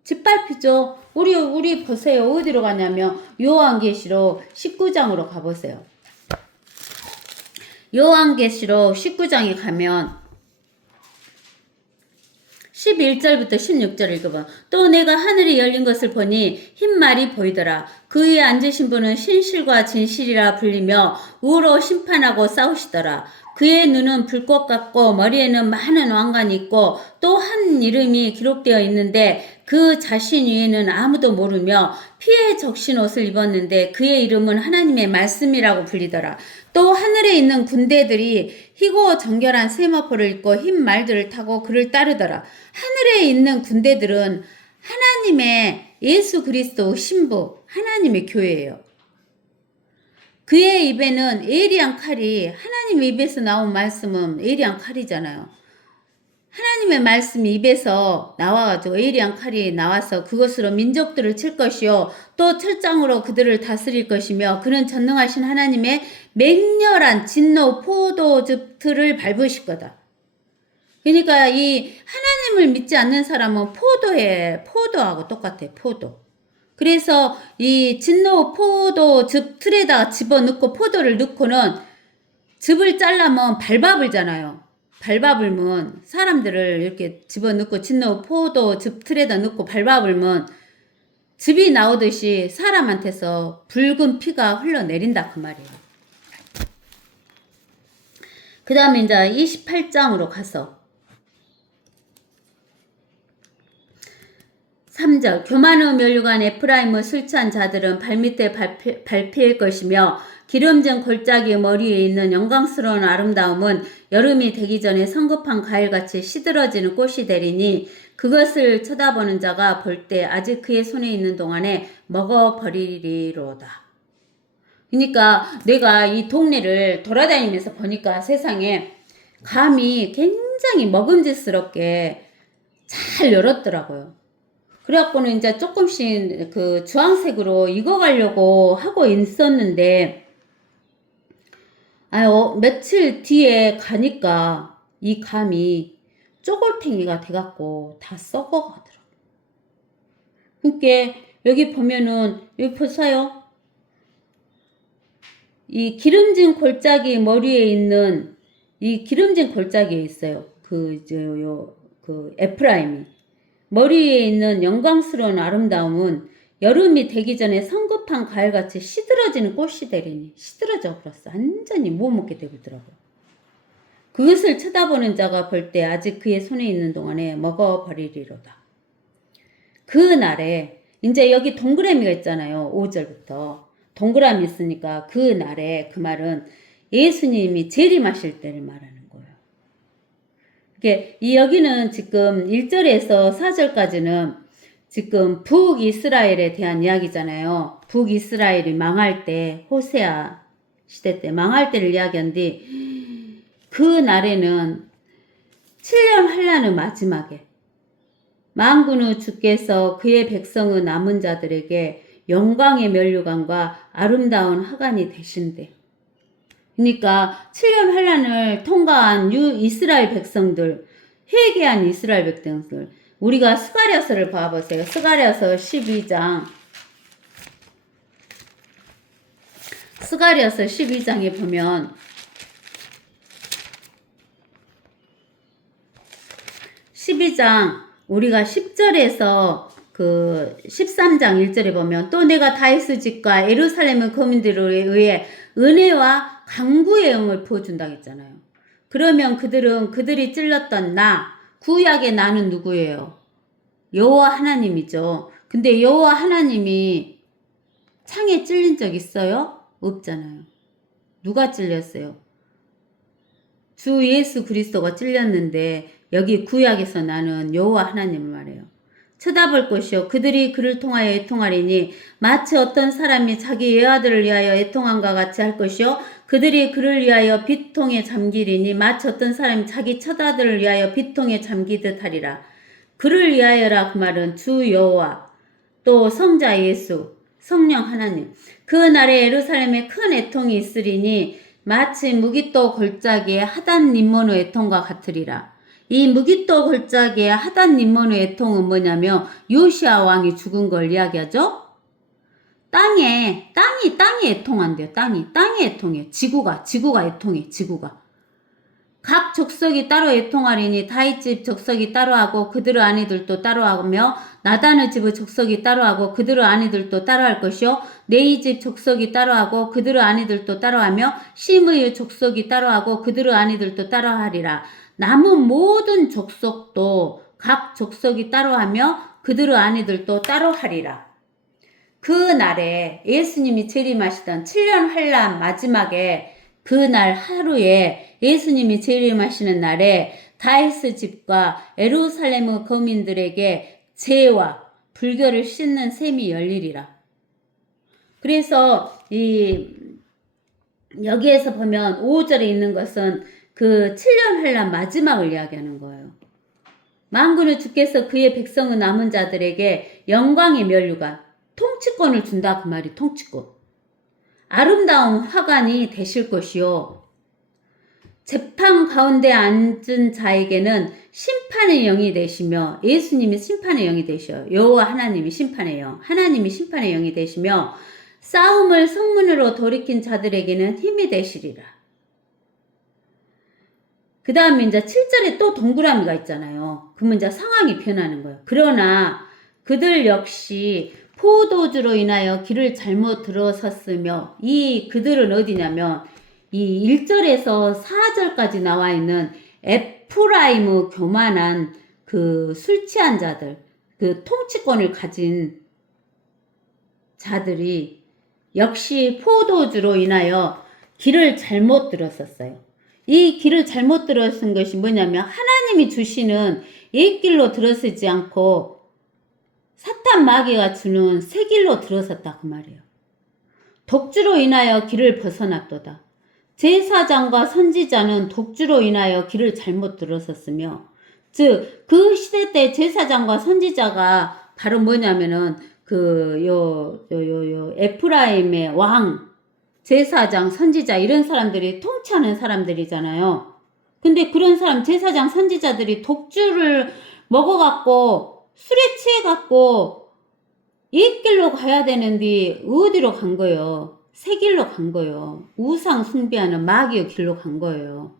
짓밟히죠. 우리 보세요. 어디로 가냐면 요한계시록 19장으로 가보세요. 요한계시록 19장에 가면 11절부터 16절 읽어봐. 또 내가 하늘이 열린 것을 보니 흰 말이 보이더라. 그 위에 앉으신 분은 신실과 진실이라 불리며 우로 심판하고 싸우시더라. 그의 눈은 불꽃 같고 머리에는 많은 왕관이 있고 또 한 이름이 기록되어 있는데 그 자신 위에는 아무도 모르며 피에 적신 옷을 입었는데 그의 이름은 하나님의 말씀이라고 불리더라. 또 하늘에 있는 군대들이 희고 정결한 세마포를 입고 흰 말들을 타고 그를 따르더라. 하늘에 있는 군대들은 하나님의 예수 그리스도 신부, 하나님의 교회예요. 그의 입에는 예리한 칼이, 하나님의 입에서 나온 말씀은 예리한 칼이잖아요. 하나님의 말씀이 입에서 나와가지고 예리한 칼이 나와서 그것으로 민족들을 칠 것이요 또 철장으로 그들을 다스릴 것이며 그는 전능하신 하나님의 맹렬한 진노 포도즙 틀을 밟으실 거다. 그러니까 이 하나님을 믿지 않는 사람은 포도하고 똑같아. 포도. 그래서 이 진노 포도즙 틀에다가 집어넣고 포도를 넣고는 즙을 잘라면 발밥을잖아요. 발밥을면 사람들을 이렇게 집어넣고 진노 포도즙 틀에다 넣고 발밥을면 즙이 나오듯이 사람한테서 붉은 피가 흘러내린다 그 말이에요. 그 다음에 이제 28장으로 가서 3절 교만의 면류관 에프라임의 술 취한 자들은 발밑에 밟힐 것이며 기름진 골짜기 머리에 있는 영광스러운 아름다움은 여름이 되기 전에 성급한 과일같이 시들어지는 꽃이 되리니 그것을 쳐다보는 자가 볼 때 아직 그의 손에 있는 동안에 먹어버리리로다. 그러니까 내가 이 동네를 돌아다니면서 보니까 세상에 감이 굉장히 먹음직스럽게 잘 열었더라고요. 그래갖고는 이제 조금씩 그 주황색으로 익어가려고 하고 있었는데, 며칠 뒤에 가니까 이 감이 쪼글탱이가 돼갖고 다 썩어가더라고요. 그러니까 여기 보면은, 여기 보세요. 이 기름진 골짜기 머리에 있는 이 기름진 골짜기에 있어요. 그 에프라임이. 머리에 있는 영광스러운 아름다움은 여름이 되기 전에 성급한 가을같이 시들어지는 꽃이 되리니 시들어져 버렸어. 완전히 못 먹게 되더라고요. 그것을 쳐다보는 자가 볼 때 아직 그의 손에 있는 동안에 먹어버리리로다. 그 날에 이제 여기 동그라미가 있잖아요. 5절부터 동그라미 있으니까 그 날에 그 말은 예수님이 재림하실 때를 말하는 거예요. 이게 여기는 지금 1절에서 4절까지는 지금 북이스라엘에 대한 이야기잖아요. 북이스라엘이 망할 때 호세아 시대 때 망할 때를 이야기한데 그 날에는 7년 환란의 마지막에 만군의 주께서 그의 백성의 남은 자들에게 영광의 면류관과 아름다운 하관이 되신대. 그러니까 7년 환란을 통과한 이스라엘 백성들, 회개한 이스라엘 백성들, 우리가 스가랴서를 봐보세요. 스가랴서 12장. 스가랴서 12장에 보면 12장 우리가 10절에서 그 13장 1절에 보면 또 내가 다윗의 집과 예루살렘의 거민들에 의해 은혜와 강구의 영을 부어준다고 했잖아요. 그러면 그들이 찔렀던 구약의 나는 누구예요? 여호와 하나님이죠. 근데 여호와 하나님이 창에 찔린 적 있어요? 없잖아요. 누가 찔렸어요? 주 예수 그리스도가 찔렸는데 여기 구약에서 나는 여호와 하나님을 말해요. 쳐다볼 것이요 그들이 그를 통하여 애통하리니 마치 어떤 사람이 자기 외아들을 위하여 애통함과 같이 할 것이요 그들이 그를 위하여 비통에 잠기리니 마치 어떤 사람이 자기 첫아들을 위하여 비통에 잠기듯 하리라. 그를 위하여라 그 말은 주 여호와 또 성자 예수 성령 하나님 그 날에 예루살렘에 큰 애통이 있으리니 마치 무깃도 골짜기에 하단 님몬의 애통과 같으리라. 이 무깃도 골짜기에 하단 님몬의 애통은 뭐냐면 요시아 왕이 죽은 걸 이야기하죠. 땅이 애통한대요. 땅이 애통해. 지구가 애통해. 지구가. 각 족속이 따로 애통하리니 다윗집 족속이 따로하고 그들의 아내들도 따로하며 나단의 집의 족속이 따로하고 그들의 아내들도 따로할 것이요 네이 집 족속이 따로하고 그들의 아내들도 따로하며 심의 족속이 따로하고 그들의 아내들도 따로하리라. 남은 모든 족속도 각 족속이 따로하며 그들의 아내들도 따로하리라. 그 날에 예수님이 재림하시던 7년 환란 마지막에 그날 하루에 예수님이 재림하시는 날에 다윗의 집과 예루살렘의 거민들에게 죄와 불결을 씻는 셈이 열리리라. 그래서 여기에서 보면 5절에 있는 것은 그 7년 환란 마지막을 이야기하는 거예요. 만군의 주께서 그의 백성의 남은 자들에게 영광의 면류관, 통치권을 준다 그 말이 통치권. 아름다운 화관이 되실 것이요. 재판 가운데 앉은 자에게는 심판의 영이 되시며 예수님이 심판의 영이 되셔. 여호와 하나님이 심판의 영. 하나님이 심판의 영이 되시며 싸움을 성문으로 돌이킨 자들에게는 힘이 되시리라. 그 다음에 이제 7절에 또 동그라미가 있잖아요. 그러면 이제 상황이 변하는 거예요. 그러나 그들 역시 포도주로 인하여 길을 잘못 들어섰으며 이 그들은 어디냐면 이 1절에서 4절까지 나와 있는 에프라임의 교만한 그 술 취한 자들, 그 통치권을 가진 자들이 역시 포도주로 인하여 길을 잘못 들었었어요. 이 길을 잘못 들었은 것이 뭐냐면 하나님이 주시는 옛길로 들어서지 않고 사탄 마귀가 주는 새 길로 들어섰다 그 말이에요. 독주로 인하여 길을 벗어났도다. 제사장과 선지자는 독주로 인하여 길을 잘못 들어섰으며 즉 그 시대 때 제사장과 선지자가 바로 뭐냐면은 에프라임의 왕 제사장 선지자 이런 사람들이 통치하는 사람들이잖아요. 근데 그런 사람 제사장 선지자들이 독주를 먹어갖고 술에 취해갖고 이 길로 가야 되는데 어디로 간 거예요? 새 길로 간 거예요. 우상 숭배하는 마귀의 길로 간 거예요.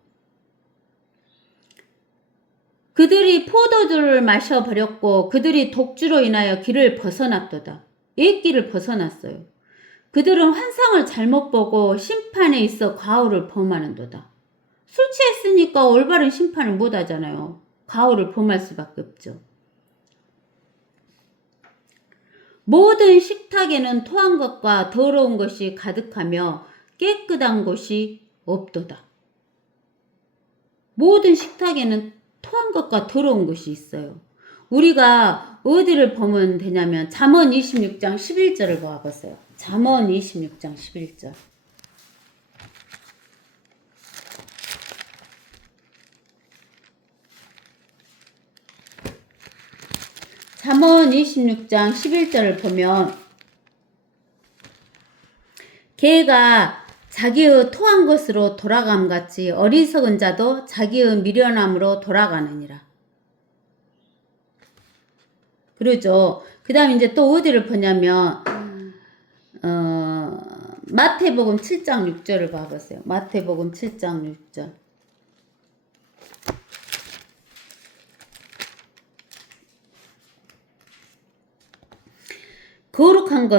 그들이 포도주를 마셔버렸고 그들이 독주로 인하여 길을 벗어났도다. 예끼를 벗어났어요. 그들은 환상을 잘못 보고 심판에 있어 과오를 범하는도다. 술 취했으니까 올바른 심판을 못 하잖아요. 과오를 범할 수밖에 없죠. 모든 식탁에는 토한 것과 더러운 것이 가득하며 깨끗한 곳이 없도다. 모든 식탁에는 토한 것과 더러운 것이 있어요. 우리가 어디를 보면 되냐면 잠언 26장 11절을 보아보세요. 잠언 26장 11절. 잠언 26장 11절을 보면 개가 자기의 토한 것으로 돌아감같이 어리석은 자도 자기의 미련함으로 돌아가느니라. 그러죠. 그 다음 이제 또 어디를 보냐면 마태복음 7장 6절을 봐보세요. 마태복음 7장 6절. 거룩한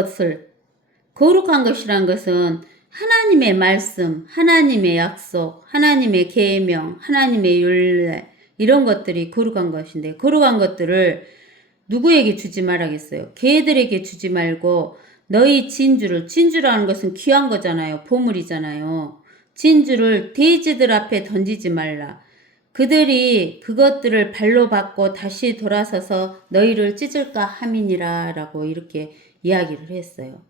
것이란 것은 하나님의 말씀, 하나님의 약속, 하나님의 계명, 하나님의 율례 이런 것들이 거룩한 것인데 거룩한 것들을 누구에게 주지 말라겠어요? 개들에게 주지 말고 너희 진주라는 것은 귀한 거잖아요. 보물이잖아요. 진주를 돼지들 앞에 던지지 말라. 그들이 그것들을 발로 밟고 다시 돌아서서 너희를 찢을까 함이니라 라고 이렇게 이야기를 했어요.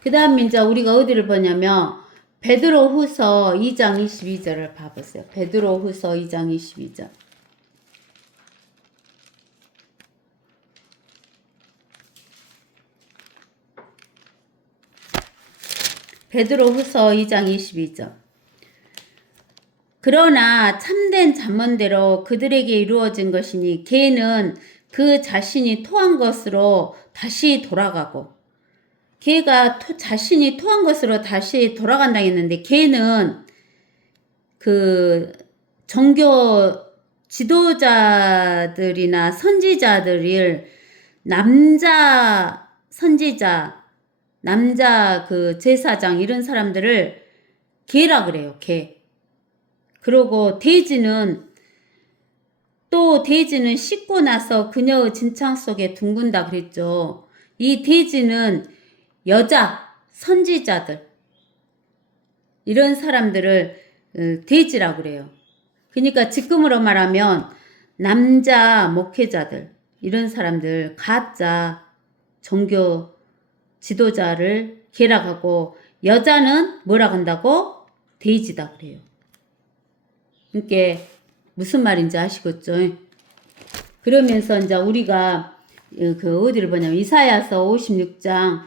그 다음 이제 우리가 어디를 보냐면 베드로후서 2장 22절을 봐보세요. 베드로후서 2장 22절. 베드로후서 2장 22절. 그러나 참된 잠언대로 그들에게 이루어진 것이니 개는 그 자신이 토한 것으로 다시 돌아가고 개가 자신이 토한 것으로 다시 돌아간다 했는데 개는 그 종교 지도자들이나 선지자들을 남자 선지자 남자 그 제사장 이런 사람들을 개라 그래요. 개. 그러고 돼지는 씻고 나서 그녀의 진창 속에 둥근다 그랬죠. 이 돼지는 여자 선지자들 이런 사람들을 돼지라 그래요. 그러니까 지금으로 말하면 남자 목회자들 이런 사람들 가짜 종교 지도자를 개라 하고 여자는 뭐라 한다고? 돼지다 그래요. 그러니까 무슨 말인지 아시겠죠? 그러면서 이제 우리가 그 어디를 보냐면 이사야서 56장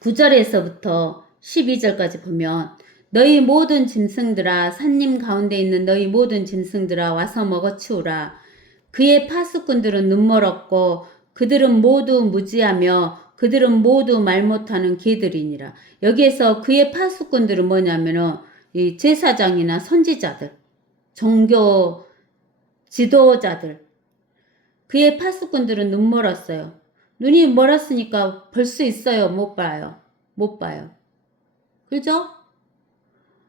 9절에서부터 12절까지 보면 너희 모든 짐승들아 산림 가운데 있는 너희 모든 짐승들아 와서 먹어치우라. 그의 파수꾼들은 눈멀었고 그들은 모두 무지하며 그들은 모두 말 못하는 개들이니라. 여기에서 그의 파수꾼들은 뭐냐면은 이 제사장이나 선지자들, 종교 지도자들. 그의 파수꾼들은 눈 멀었어요. 눈이 멀었으니까 볼 수 있어요? 못 봐요? 못 봐요. 그죠?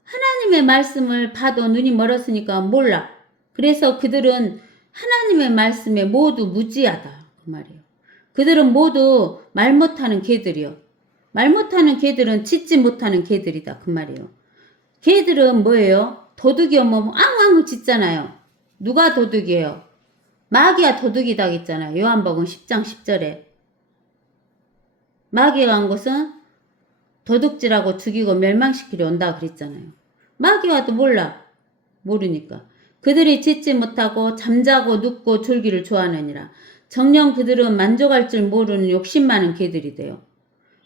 하나님의 말씀을 봐도 눈이 멀었으니까 몰라. 그래서 그들은 하나님의 말씀에 모두 무지하다. 그 말이에요. 그들은 모두 말 못하는 개들이요. 말 못하는 개들은 짖지 못하는 개들이다. 그 말이에요. 개들은 뭐예요? 도둑이 오면 앙앙 짖잖아요. 누가 도둑이에요? 마귀가 도둑이다 했잖아요. 요한복음 10장 10절에. 마귀가 한 것은 도둑질하고 죽이고 멸망시키려 온다 그랬잖아요. 마귀가 또 몰라. 모르니까. 그들이 짖지 못하고 잠자고 눕고 졸기를 좋아하느니라. 정녕 그들은 만족할 줄 모르는 욕심 많은 개들이 돼요.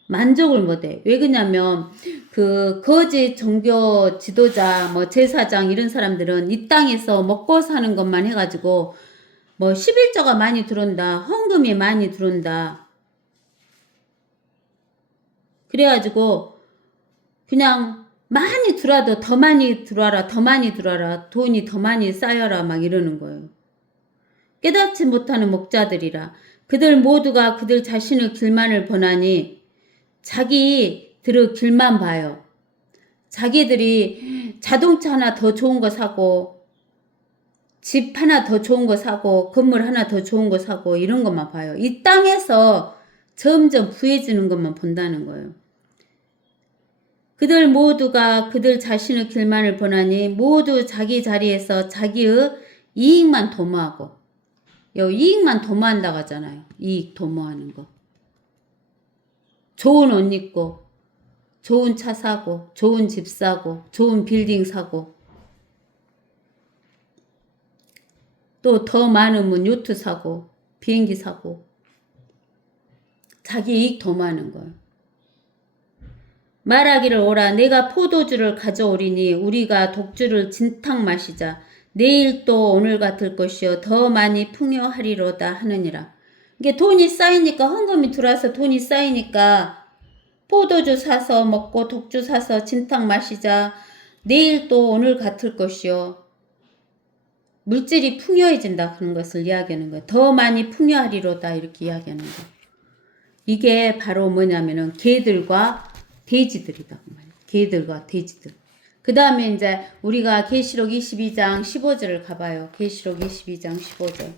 만족을 못해. 왜 그러냐면 그 거짓 종교 지도자 뭐 제사장 이런 사람들은 이 땅에서 먹고 사는 것만 해가지고 뭐 11조가 많이 들어온다. 헌금이 많이 들어온다. 그래가지고 그냥 많이 들어와도 더 많이 들어와라, 더 많이 들어와라, 돈이 더 많이 쌓여라 막 이러는 거예요. 깨닫지 못하는 목자들이라 그들 모두가 그들 자신의 길만을 보나니 자기들의 길만 봐요. 자기들이 자동차 하나 더 좋은 거 사고 집 하나 더 좋은 거 사고 건물 하나 더 좋은 거 사고 이런 것만 봐요. 이 땅에서 점점 부해지는 것만 본다는 거예요. 그들 모두가 그들 자신의 길만을 보나니 모두 자기 자리에서 자기의 이익만 도모하고 이익만 도모한다고 하잖아요. 이익 도모하는 거. 좋은 옷 입고 좋은 차 사고 좋은 집 사고 좋은 빌딩 사고 또 더 많으면 요트 사고 비행기 사고 자기 이익 도모하는 거예요. 말하기를 오라 내가 포도주를 가져오리니 우리가 독주를 진탕 마시자 내일 또 오늘 같을 것이요 더 많이 풍요하리로다 하느니라. 이게 돈이 쌓이니까 헌금이 들어와서 돈이 쌓이니까 포도주 사서 먹고 독주 사서 진탕 마시자 내일 또 오늘 같을 것이요 물질이 풍요해진다 그런 것을 이야기하는 거예요. 더 많이 풍요하리로다 이렇게 이야기하는 거예요. 이게 바로 뭐냐면은 개들과 돼지들이다. 개들과 돼지들. 그 다음에 이제 우리가 계시록 22장 15절을 가봐요. 계시록 22장 15절.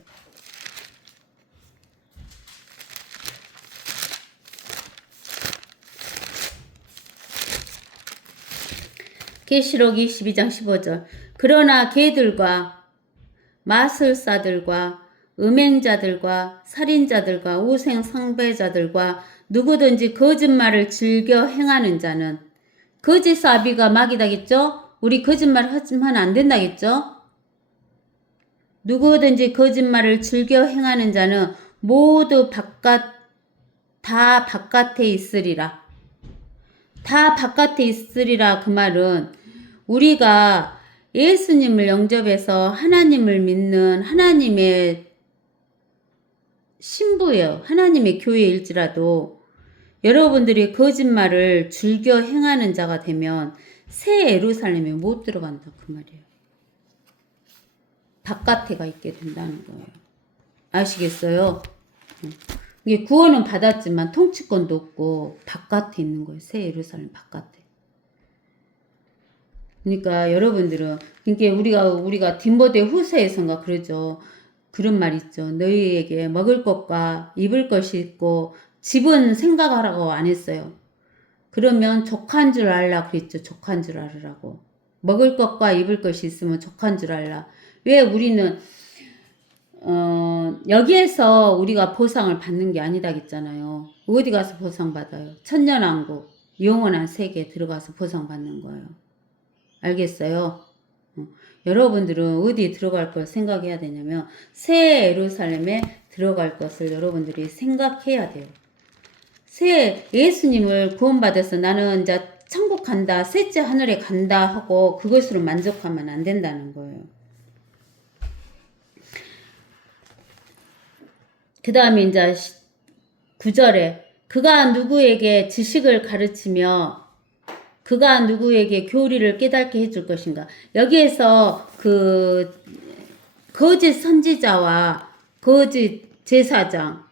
계시록 22장 15절. 그러나 개들과 마술사들과 음행자들과 살인자들과 우생 상배자들과 누구든지 거짓말을 즐겨 행하는 자는 거짓 사비가 막이다겠죠? 우리 거짓말 하면 안 된다겠죠? 누구든지 거짓말을 즐겨 행하는 자는 모두 다 바깥에 있으리라. 다 바깥에 있으리라 그 말은 우리가 예수님을 영접해서 하나님을 믿는 하나님의 신부예요. 하나님의 교회일지라도 여러분들이 거짓말을 즐겨 행하는 자가 되면 새 예루살렘에 못 들어간다 그 말이에요. 바깥에가 있게 된다는 거예요. 아시겠어요? 이게 구원은 받았지만 통치권도 없고 바깥에 있는 거예요. 새 예루살렘 바깥에. 그러니까 여러분들은 그러니까 우리가 디모데 후서에선가 그러죠. 그런 말 있죠. 너희에게 먹을 것과 입을 것이 있고 집은 생각하라고 안 했어요. 그러면 족한 줄 알라 그랬죠. 족한 줄 알으라고. 먹을 것과 입을 것이 있으면 족한 줄 알라. 왜 우리는 여기에서 우리가 보상을 받는 게 아니다 했잖아요. 어디 가서 보상 받아요? 천년왕국 영원한 세계에 들어가서 보상 받는 거예요. 알겠어요? 여러분들은 어디에 들어갈 걸 생각해야 되냐면 새 예루살렘에 들어갈 것을 여러분들이 생각해야 돼요. 새 예수님을 구원받아서 나는 이제 천국 간다, 셋째 하늘에 간다 하고 그것으로 만족하면 안 된다는 거예요. 그 다음에 이제 9절에 그가 누구에게 지식을 가르치며 그가 누구에게 교리를 깨닫게 해줄 것인가. 여기에서 그 거짓 선지자와 거짓 제사장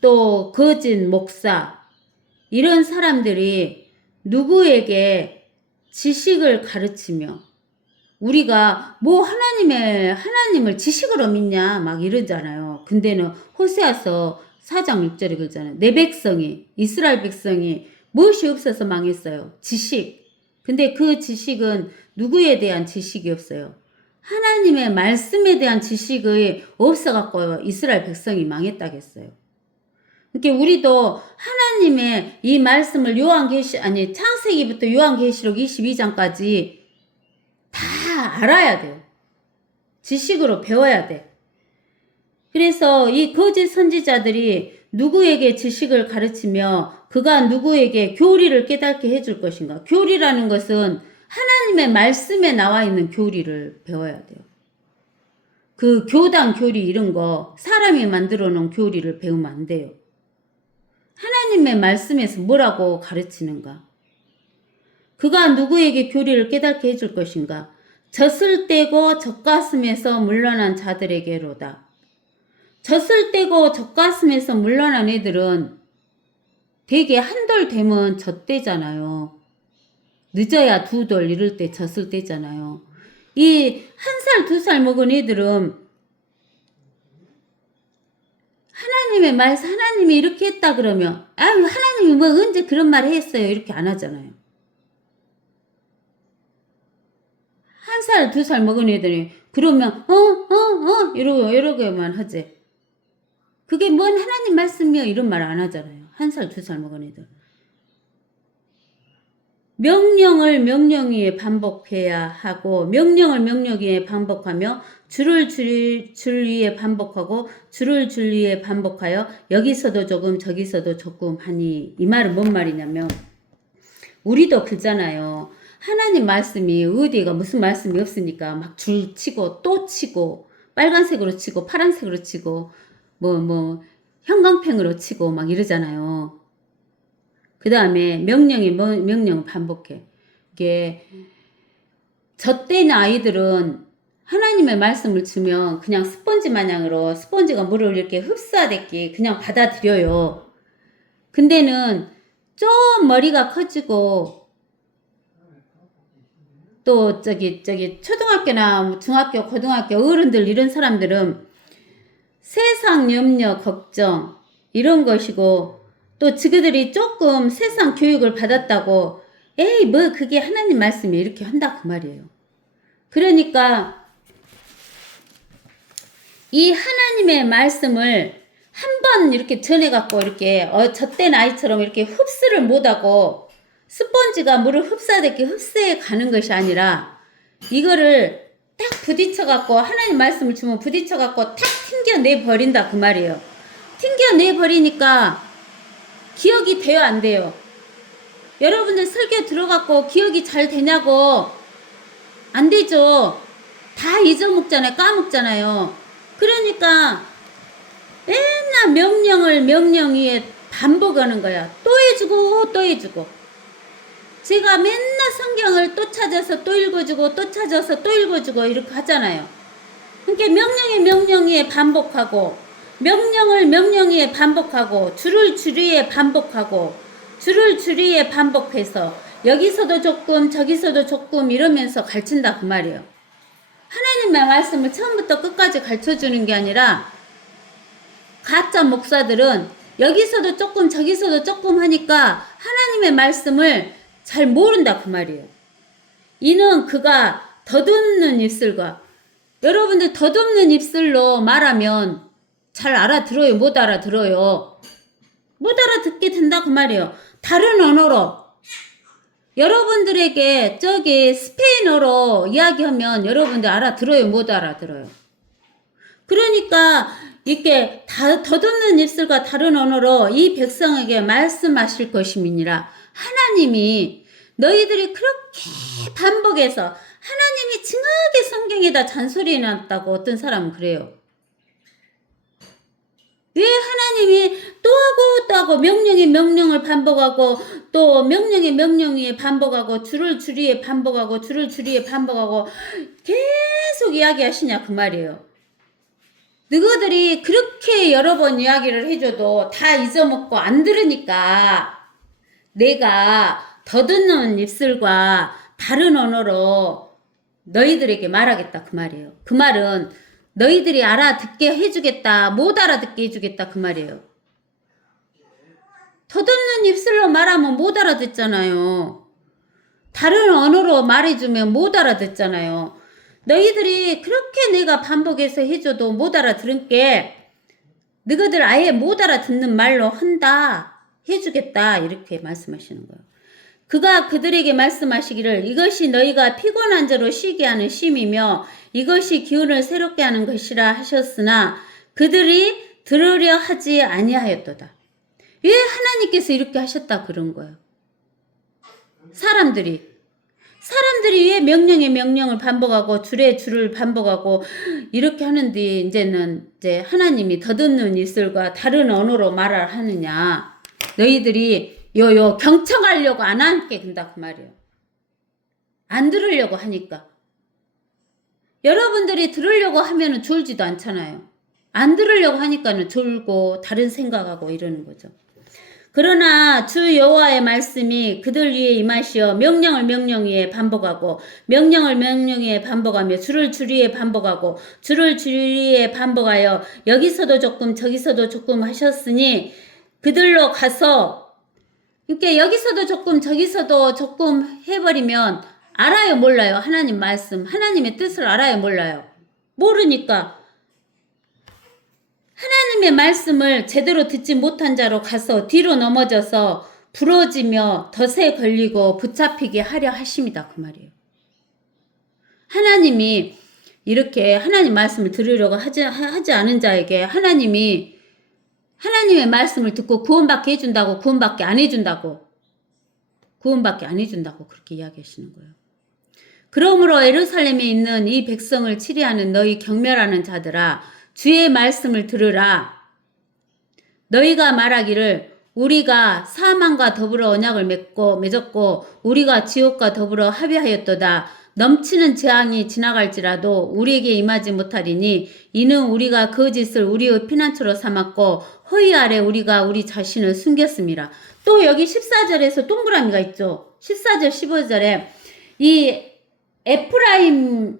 또 거짓 목사 이런 사람들이 누구에게 지식을 가르치며 우리가 뭐 하나님을 지식으로 믿냐 막 이러잖아요. 근데는 호세아서 4장 6절에 그러잖아요. 내 백성이 이스라엘 백성이 무엇이 없어서 망했어요? 지식. 근데 그 지식은 누구에 대한 지식이 없어요? 하나님의 말씀에 대한 지식이 없어갖고 이스라엘 백성이 망했다겠어요. 그러니까 우리도 하나님의 이 말씀을 창세기부터 요한계시록 22장까지 다 알아야 돼요. 지식으로 배워야 돼. 그래서 이 거짓 선지자들이 누구에게 지식을 가르치며 그가 누구에게 교리를 깨닫게 해줄 것인가. 교리라는 것은 하나님의 말씀에 나와 있는 교리를 배워야 돼요. 그 교당 교리 이런 거 사람이 만들어 놓은 교리를 배우면 안 돼요. 하나님의 말씀에서 뭐라고 가르치는가. 그가 누구에게 교리를 깨닫게 해줄 것인가? 젖을 떼고 젖가슴에서 물러난 자들에게로다. 젖을 떼고 젖가슴에서 물러난 애들은 되게 한 돌 되면 젖대잖아요. 늦어야 두 돌 이럴 때 젖을 떼잖아요. 이 한 살, 두 살 먹은 애들은 하나님의 말씀, 하나님이 이렇게 했다 그러면, 아유, 하나님이 뭐 언제 그런 말 했어요? 이렇게 안 하잖아요. 한 살, 두 살 먹은 애들이, 그러면, 이러고만 하지. 그게 뭔 하나님 말씀이요? 이런 말 안 하잖아요. 한 살, 두 살 먹은 애들. 명령을 명령 위에 반복해야 하고, 명령을 명령 위에 반복하며, 줄을 줄 위에 반복하고, 줄을 줄 위에 반복하여, 여기서도 조금, 저기서도 조금 하니, 이 말은 뭔 말이냐면, 우리도 그잖아요. 하나님 말씀이 어디가 무슨 말씀이 없으니까 막 줄 치고 또 치고 빨간색으로 치고 파란색으로 치고 형광펜으로 치고 막 이러잖아요. 그 다음에 명령을 반복해. 이게 젖된 아이들은 하나님의 말씀을 주면 그냥 스펀지 마냥으로 스펀지가 물을 이렇게 흡수하듯이 그냥 받아들여요. 근데는 좀 머리가 커지고 또 초등학교나 중학교, 고등학교 어른들 이런 사람들은 세상 염려, 걱정 이런 것이고 또 지그들이 조금 세상 교육을 받았다고 에이 뭐 그게 하나님 말씀이 이렇게 한다 그 말이에요. 그러니까 이 하나님의 말씀을 한번 이렇게 전해갖고 이렇게 젖된 아이처럼 이렇게 흡수를 못하고 스펀지가 물을 흡수하듯이 흡수해 가는 것이 아니라 이거를 딱 부딪혀갖고 하나님 말씀을 주면 부딪혀갖고 탁 튕겨내 버린다 그 말이에요. 튕겨내 버리니까 기억이 돼요 안 돼요? 여러분들 설교 들어갖고 기억이 잘 되냐고 안 되죠. 다 잊어먹잖아요. 까먹잖아요. 그러니까 맨날 명령을 명령 위에 반복하는 거야. 또 해주고 또 해주고. 제가 맨날 성경을 또 찾아서 또 읽어주고 또 찾아서 또 읽어주고 이렇게 하잖아요. 그러니까 명령 위에 반복하고 명령을 명령 위에 반복하고 줄을 줄 위에 반복하고 줄을 줄 위에 반복해서 여기서도 조금 저기서도 조금 이러면서 가르친다 그 말이에요. 하나님의 말씀을 처음부터 끝까지 가르쳐주는 게 아니라 가짜 목사들은 여기서도 조금 저기서도 조금 하니까 하나님의 말씀을 잘 모른다 그 말이에요. 이는 그가 더듬는 입술과 여러분들 더듬는 입술로 말하면 잘 알아들어요? 못 알아들어요? 못 알아듣게 된다 그 말이에요. 다른 언어로 여러분들에게 저기 스페인어로 이야기하면 여러분들 알아들어요? 못 알아들어요? 그러니까 이렇게 더듬는 입술과 다른 언어로 이 백성에게 말씀하실 것임이니라. 하나님이 너희들이 그렇게 반복해서 하나님이 징하게 성경에다 잔소리 났다고 어떤 사람은 그래요. 왜 하나님이 또 하고 또 하고 명령의 명령을 반복하고 또 명령의 명령 위에 반복하고 줄을 줄 위에 반복하고 줄을 줄 위에 반복하고 계속 이야기하시냐 그 말이에요. 너희들이 그렇게 여러 번 이야기를 해줘도 다 잊어먹고 안 들으니까 내가 더듬는 입술과 다른 언어로 너희들에게 말하겠다 그 말이에요. 그 말은 너희들이 알아듣게 해주겠다, 못 알아듣게 해주겠다 그 말이에요. 더듬는 입술로 말하면 못 알아듣잖아요. 다른 언어로 말해주면 못 알아듣잖아요. 너희들이 그렇게 내가 반복해서 해줘도 못 알아들은 게 너희들 아예 못 알아듣는 말로 한다. 해주겠다 이렇게 말씀하시는 거예요. 그가 그들에게 말씀하시기를 이것이 너희가 피곤한 자로 쉬게 하는 쉼이며 이것이 기운을 새롭게 하는 것이라 하셨으나 그들이 들으려 하지 아니하였도다. 왜 하나님께서 이렇게 하셨다 그런 거예요. 사람들이 왜 명령의 명령을 반복하고 줄의 줄을 반복하고 이렇게 하는데 이제는 이제 하나님이 더듬는 입술과 다른 언어로 말을 하느냐. 너희들이 경청하려고 안 함께 근다 그 말이에요. 안 들으려고 하니까. 여러분들이 들으려고 하면은 졸지도 않잖아요. 안 들으려고 하니까는 졸고 다른 생각하고 이러는 거죠. 그러나 주 여호와의 말씀이 그들 위에 임하시어 명령을 명령 위에 반복하고 명령을 명령 위에 반복하며 주를 주 위에 반복하고 주를 주 위에 반복하여 여기서도 조금 저기서도 조금 하셨으니 그들로 가서 이렇게 여기서도 조금 저기서도 조금 해버리면 알아요 몰라요? 하나님 말씀 하나님의 뜻을 알아요 몰라요? 모르니까 하나님의 말씀을 제대로 듣지 못한 자로 가서 뒤로 넘어져서 부러지며 덫에 걸리고 붙잡히게 하려 하십니다. 그 말이에요. 하나님이 이렇게 하나님 말씀을 들으려고 하지 않은 자에게 하나님이 하나님의 말씀을 듣고 구원받게 해준다고 구원받게 안 해준다고 구원받게 안 해준다고 그렇게 이야기하시는 거예요. 그러므로 예루살렘에 있는 이 백성을 치리하는 너희 경멸하는 자들아 주의 말씀을 들으라. 너희가 말하기를 우리가 사망과 더불어 언약을 맺었고 우리가 지옥과 더불어 합의하였도다. 넘치는 재앙이 지나갈지라도 우리에게 임하지 못하리니 이는 우리가 그 짓을 우리의 피난처로 삼았고 허위 아래 우리가 우리 자신을 숨겼습니다. 또 여기 14절에서 동그라미가 있죠. 14절 15절에 이 에프라임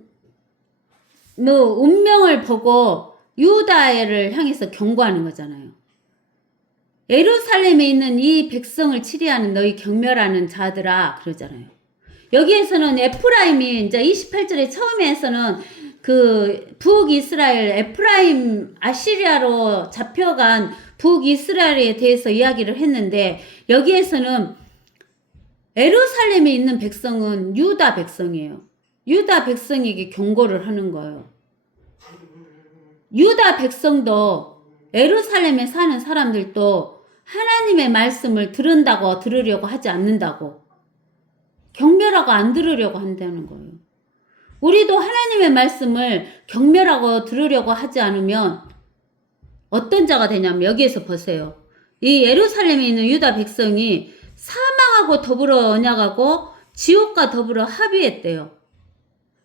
운명을 보고 유다를 향해서 경고하는 거잖아요. 예루살렘에 있는 이 백성을 치리하는 너희 경멸하는 자들아 그러잖아요. 여기에서는 에프라임이 이제 28절에 처음에서는 그 북이스라엘 에프라임 아시리아로 잡혀간 북이스라엘에 대해서 이야기를 했는데 여기에서는 예루살렘에 있는 백성은 유다 백성이에요. 유다 백성에게 경고를 하는 거예요. 유다 백성도 예루살렘에 사는 사람들도 하나님의 말씀을 들으려고 하지 않는다고 경멸하고 안 들으려고 한다는 거예요. 우리도 하나님의 말씀을 경멸하고 들으려고 하지 않으면 어떤 자가 되냐면 여기에서 보세요. 이 예루살렘에 있는 유다 백성이 사망하고 더불어 언약하고 지옥과 더불어 합의했대요.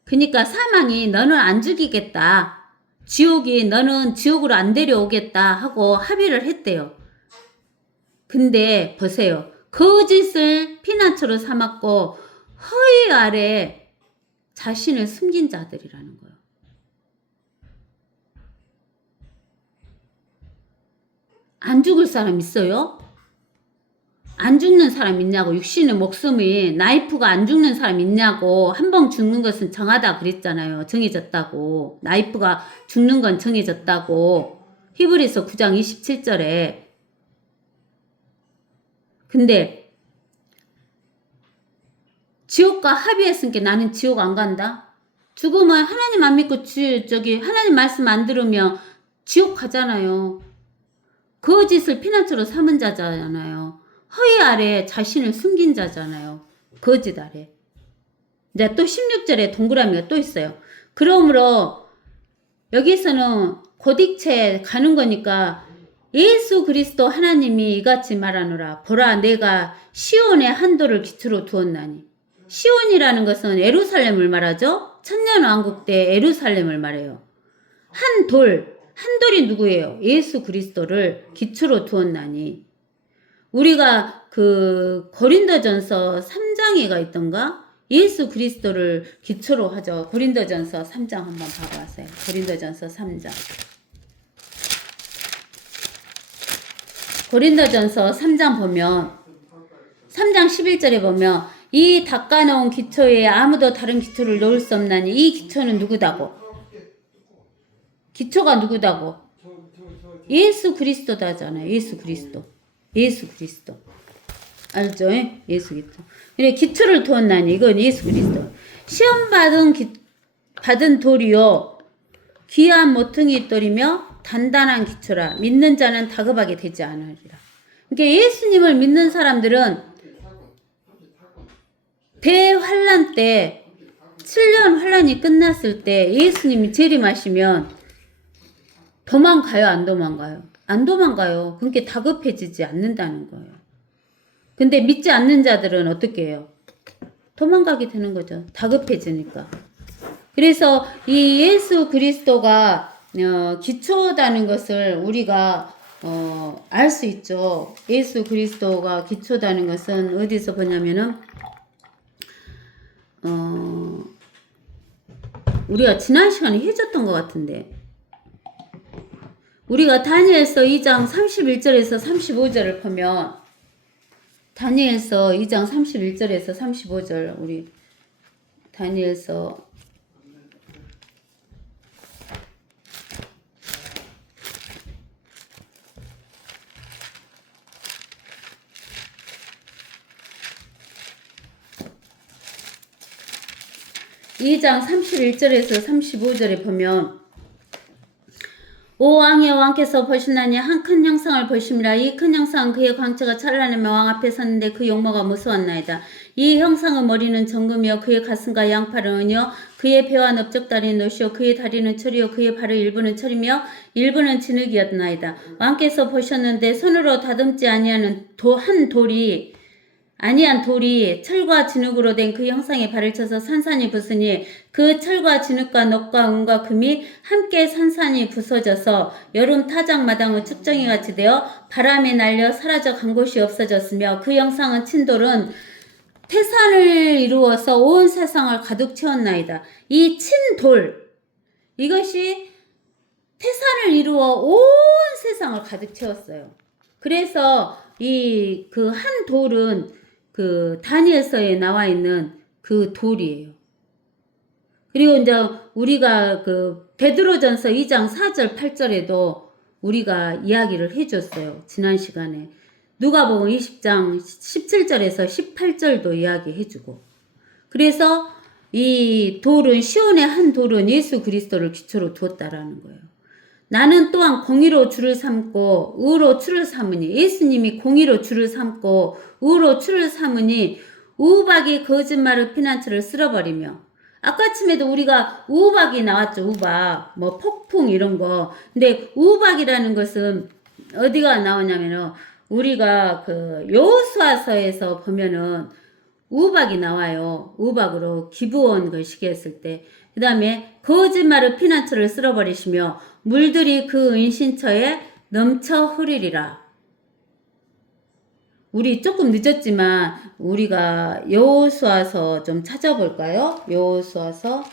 그러니까 사망이 너는 안 죽이겠다. 지옥이 너는 지옥으로 안 데려오겠다 하고 합의를 했대요. 근데 보세요. 거짓을 피난처로 삼았고 허위 아래 자신을 숨긴 자들이라는 거예요. 안 죽을 사람 있어요? 안 죽는 사람 있냐고. 육신의 목숨이 나이프가 안 죽는 사람 있냐고. 한 번 죽는 것은 정하다 그랬잖아요. 정해졌다고. 나이프가 죽는 건 정해졌다고. 히브리서 9장 27절에. 근데 지옥과 합의했으니까 나는 지옥 안 간다. 죽으면 하나님 안 믿고 하나님 말씀 안 들으면 지옥 가잖아요. 거짓을 피난처로 삼은 자잖아요. 허위 아래 자신을 숨긴 자잖아요. 거짓 아래. 이제 또 16절에 동그라미가 또 있어요. 그러므로 여기서는 곧이체 가는 거니까 예수 그리스도 하나님이 이같이 말하노라. 보라 내가 시온의 한돌을 기초로 두었나니. 시온이라는 것은 예루살렘을 말하죠. 천년왕국 때 예루살렘을 말해요. 한 돌이 누구예요? 예수 그리스도를 기초로 두었나니. 우리가 그 고린도전서 3장에가 있던가? 예수 그리스도를 기초로 하죠. 고린도전서 3장 한번 봐보세요. 고린도전서 3장. 고린도전서 3장 보면 3장 11절에 보면 이 닦아놓은 기초에 아무도 다른 기초를 놓을 수 없나니 이 기초는 누구다고? 기초가 누구다고? 예수 그리스도다잖아요. 예수 그리스도. 알죠? 예수 그리스도. 그래 기초를 두었나니 이건 예수 그리스도. 시험 받은 돌이요 귀한 모퉁이 돌이며 단단한 기초라. 믿는 자는 다급하게 되지 않으리라. 그러니까 예수님을 믿는 사람들은 대환란 때 7년 환란이 끝났을 때 예수님이 재림하시면 도망가요? 안 도망가요? 안 도망가요. 그러니까 다급해지지 않는다는 거예요. 근데 믿지 않는 자들은 어떻게 해요? 도망가게 되는 거죠. 다급해지니까. 그래서 이 예수 그리스도가 기초다는 것을 우리가 알 수 있죠. 예수 그리스도가 기초다는 것은 어디서 보냐면은 우리가 지난 시간에 해줬던 것 같은데, 우리가 다니엘서 2장 31절에서 35절을 보면, 다니엘서 2장 31절에서 35절, 우리 다니엘서 2장 31절에서 35절에 보면, 오 왕의 왕께서 보시나니 한 큰 형상을 보심이라. 이 큰 형상은 그의 광채가 찬란하며 왕 앞에 섰는데 그 용모가 무서웠나이다. 이 형상의 머리는 정금이요 그의 가슴과 양팔은 은이요 그의 배와 넓적다리는 노시요 그의 다리는 철이요 그의 발의 일부는 철이며 일부는 진흙이었나이다. 왕께서 보셨는데 손으로 다듬지 아니한 돌이 철과 진흙으로 된 그 형상에 발을 쳐서 산산이 부수니 그 철과 진흙과 놋과 은과 금이 함께 산산이 부서져서 여름 타작 마당의 측정이 같이 되어 바람에 날려 사라져 간 곳이 없어졌으며 그 형상은 친돌은 태산을 이루어서 온 세상을 가득 채웠나이다. 이 친돌, 이것이 태산을 이루어 온 세상을 가득 채웠어요. 그래서 이 그 한 돌은 그 다니엘서에 나와 있는 그 돌이에요. 그리고 이제 우리가 그 베드로전서 2장 4절 8절에도 우리가 이야기를 해줬어요. 지난 시간에 누가복음 20장 17절에서 18절도 이야기해주고. 그래서 이 돌은 시온의 한 돌은 예수 그리스도를 기초로 두었다라는 거예요. 나는 또한 공의로 주를 삼고 의로 주를 삼으니, 예수님이 공의로 주를 삼고 의로 주를 삼으니 우박이 거짓말의 피난처를 쓸어버리며, 아까 아침에도 우리가 우박이 나왔죠. 우박, 뭐 폭풍 이런 거. 근데 우박이라는 것은 어디가 나오냐면은 우리가 그 여호수아서에서 보면은 우박이 나와요. 우박으로 기브온 걸 시기했을 때. 그 다음에 거짓말의 피난처를 쓸어버리시며 물들이 그 은신처에 넘쳐 흐르리라. 우리 조금 늦었지만 우리가 여호수아서 좀 찾아볼까요? 여호수아서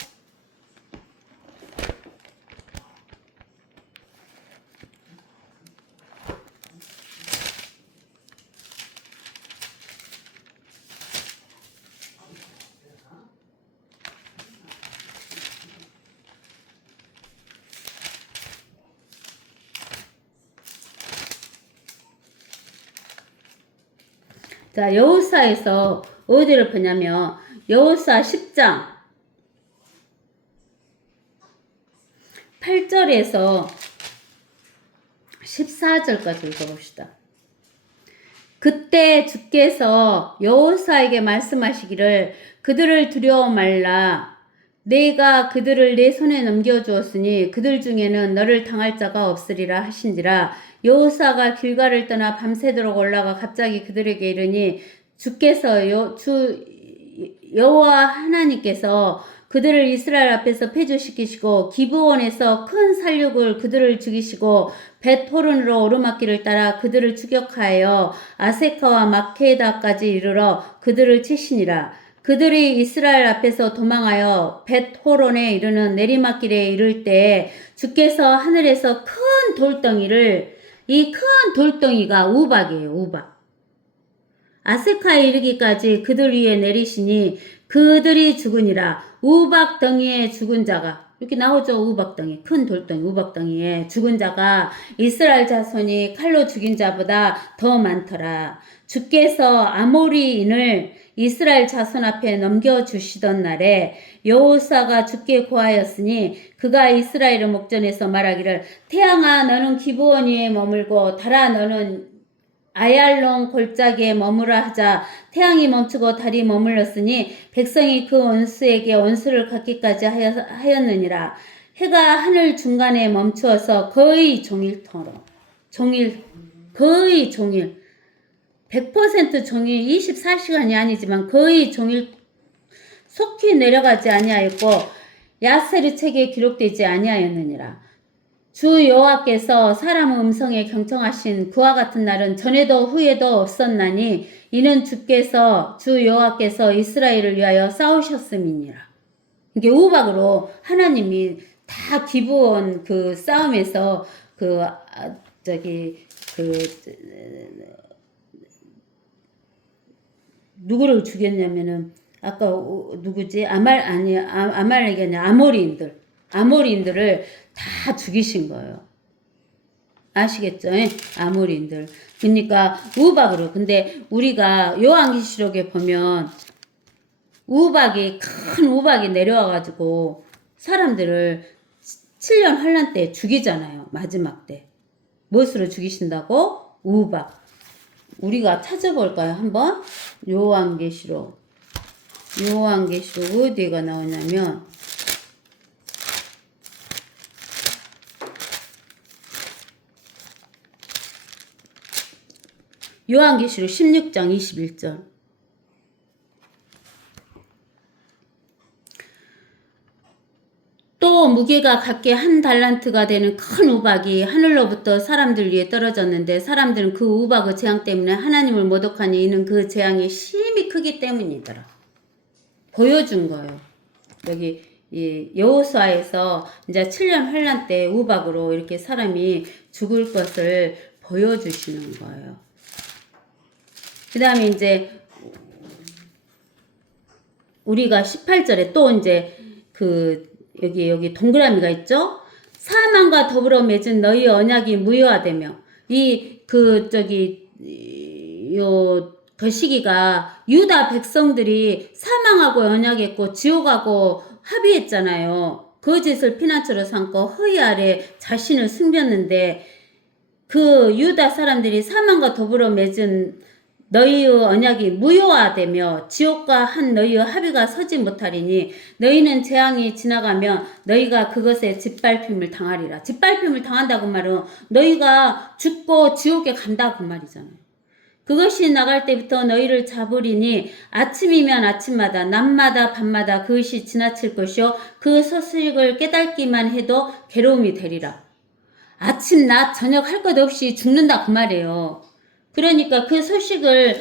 자, 여호수아에서 어디를 보냐면 여호수아 10장 8절에서 14절까지 읽어봅시다. 그때 주께서 여호수아에게 말씀하시기를 그들을 두려워 말라. 내가 그들을 내 손에 넘겨주었으니 그들 중에는 너를 당할 자가 없으리라 하신지라. 여호수아가 길갈을 떠나 밤새도록 올라가 갑자기 그들에게 이르니 주께서 여호와 하나님께서 그들을 이스라엘 앞에서 패주시키시고 기브온에서 큰 살육을 그들을 죽이시고 벳호른으로 오르막길을 따라 그들을 추격하여 아세카와 마케다까지 이르러 그들을 치시니라. 그들이 이스라엘 앞에서 도망하여 벳호론에 이르는 내리막길에 이를 때 주께서 하늘에서 큰 돌덩이를, 이 큰 돌덩이가 우박이에요. 우박. 아세카에 이르기까지 그들 위에 내리시니 그들이 죽으니라. 우박덩이에 죽은 자가, 이렇게 나오죠. 우박덩이, 큰 돌덩이, 우박덩이에 죽은 자가 이스라엘 자손이 칼로 죽인 자보다 더 많더라. 주께서 아모리인을 이스라엘 자손 앞에 넘겨주시던 날에 여호수아가 주께 고하였으니 그가 이스라엘의 목전에서 말하기를 태양아 너는 기브온 위에 머물고 달아 너는 아얄론 골짜기에 머무라 하자. 태양이 멈추고 달이 머물렀으니 백성이 그 원수에게 원수를 갚기까지 하였느니라. 해가 하늘 중간에 멈추어서 거의 종일토록, 거의 종일 100% 종일 24시간이 아니지만 거의 종일 속히 내려가지 아니하였고 야세르 책에 기록되지 아니하였느니라. 주 여호와께서 사람 음성에 경청하신 그와 같은 날은 전에도 후에도 없었나니 이는 주 여호와께서 이스라엘을 위하여 싸우셨음이니라. 이게 우박으로 하나님이 다 기브온 그 싸움에서 누구를 죽였냐면은 아까 누구지? 아말렉이 아모리인들을 다 죽이신 거예요. 아시겠죠? 아모리인들. 그러니까 우박으로. 근데 우리가 요한계시록에 보면 큰 우박이 내려와가지고 사람들을 7년 환란 때 죽이잖아요. 마지막 때. 무엇으로 죽이신다고? 우박. 우리가 찾아볼까요? 한번 요한계시록 어디가 나오냐면 요한계시록 16장 21절. 또 무게가 각기 1달란트가 되는 큰 우박이 하늘로부터 사람들 위에 떨어졌는데 사람들은 그 우박의 재앙 때문에 하나님을 모독하니 이는 그 재앙이 심히 크기 때문이더라. 보여준 거예요. 여기 이 여호수아에서 이제 7년 환란 때 우박으로 이렇게 사람이 죽을 것을 보여주시는 거예요. 그 다음에 이제 우리가 18절에 또 이제 여기 동그라미가 있죠? 사망과 더불어 맺은 너희 언약이 무효화되며 그 시기가 유다 백성들이 사망하고 언약했고 지옥하고 합의했잖아요. 거짓을 피난처로 삼고 허위 아래 자신을 숨겼는데 그 유다 사람들이 사망과 더불어 맺은 너희의 언약이 무효화되며 지옥과 한 너희의 합의가 서지 못하리니 너희는 재앙이 지나가면 너희가 그것에 짓밟힘을 당하리라. 짓밟힘을 당한다고 말은 너희가 죽고 지옥에 간다고 말이잖아요. 그것이 나갈 때부터 너희를 잡으리니 아침이면 아침마다 낮마다 밤마다 그것이 지나칠 것이요 그 소식을 깨닫기만 해도 괴로움이 되리라. 아침 낮 저녁 할 것 없이 죽는다 그 말이에요. 그러니까 그 소식을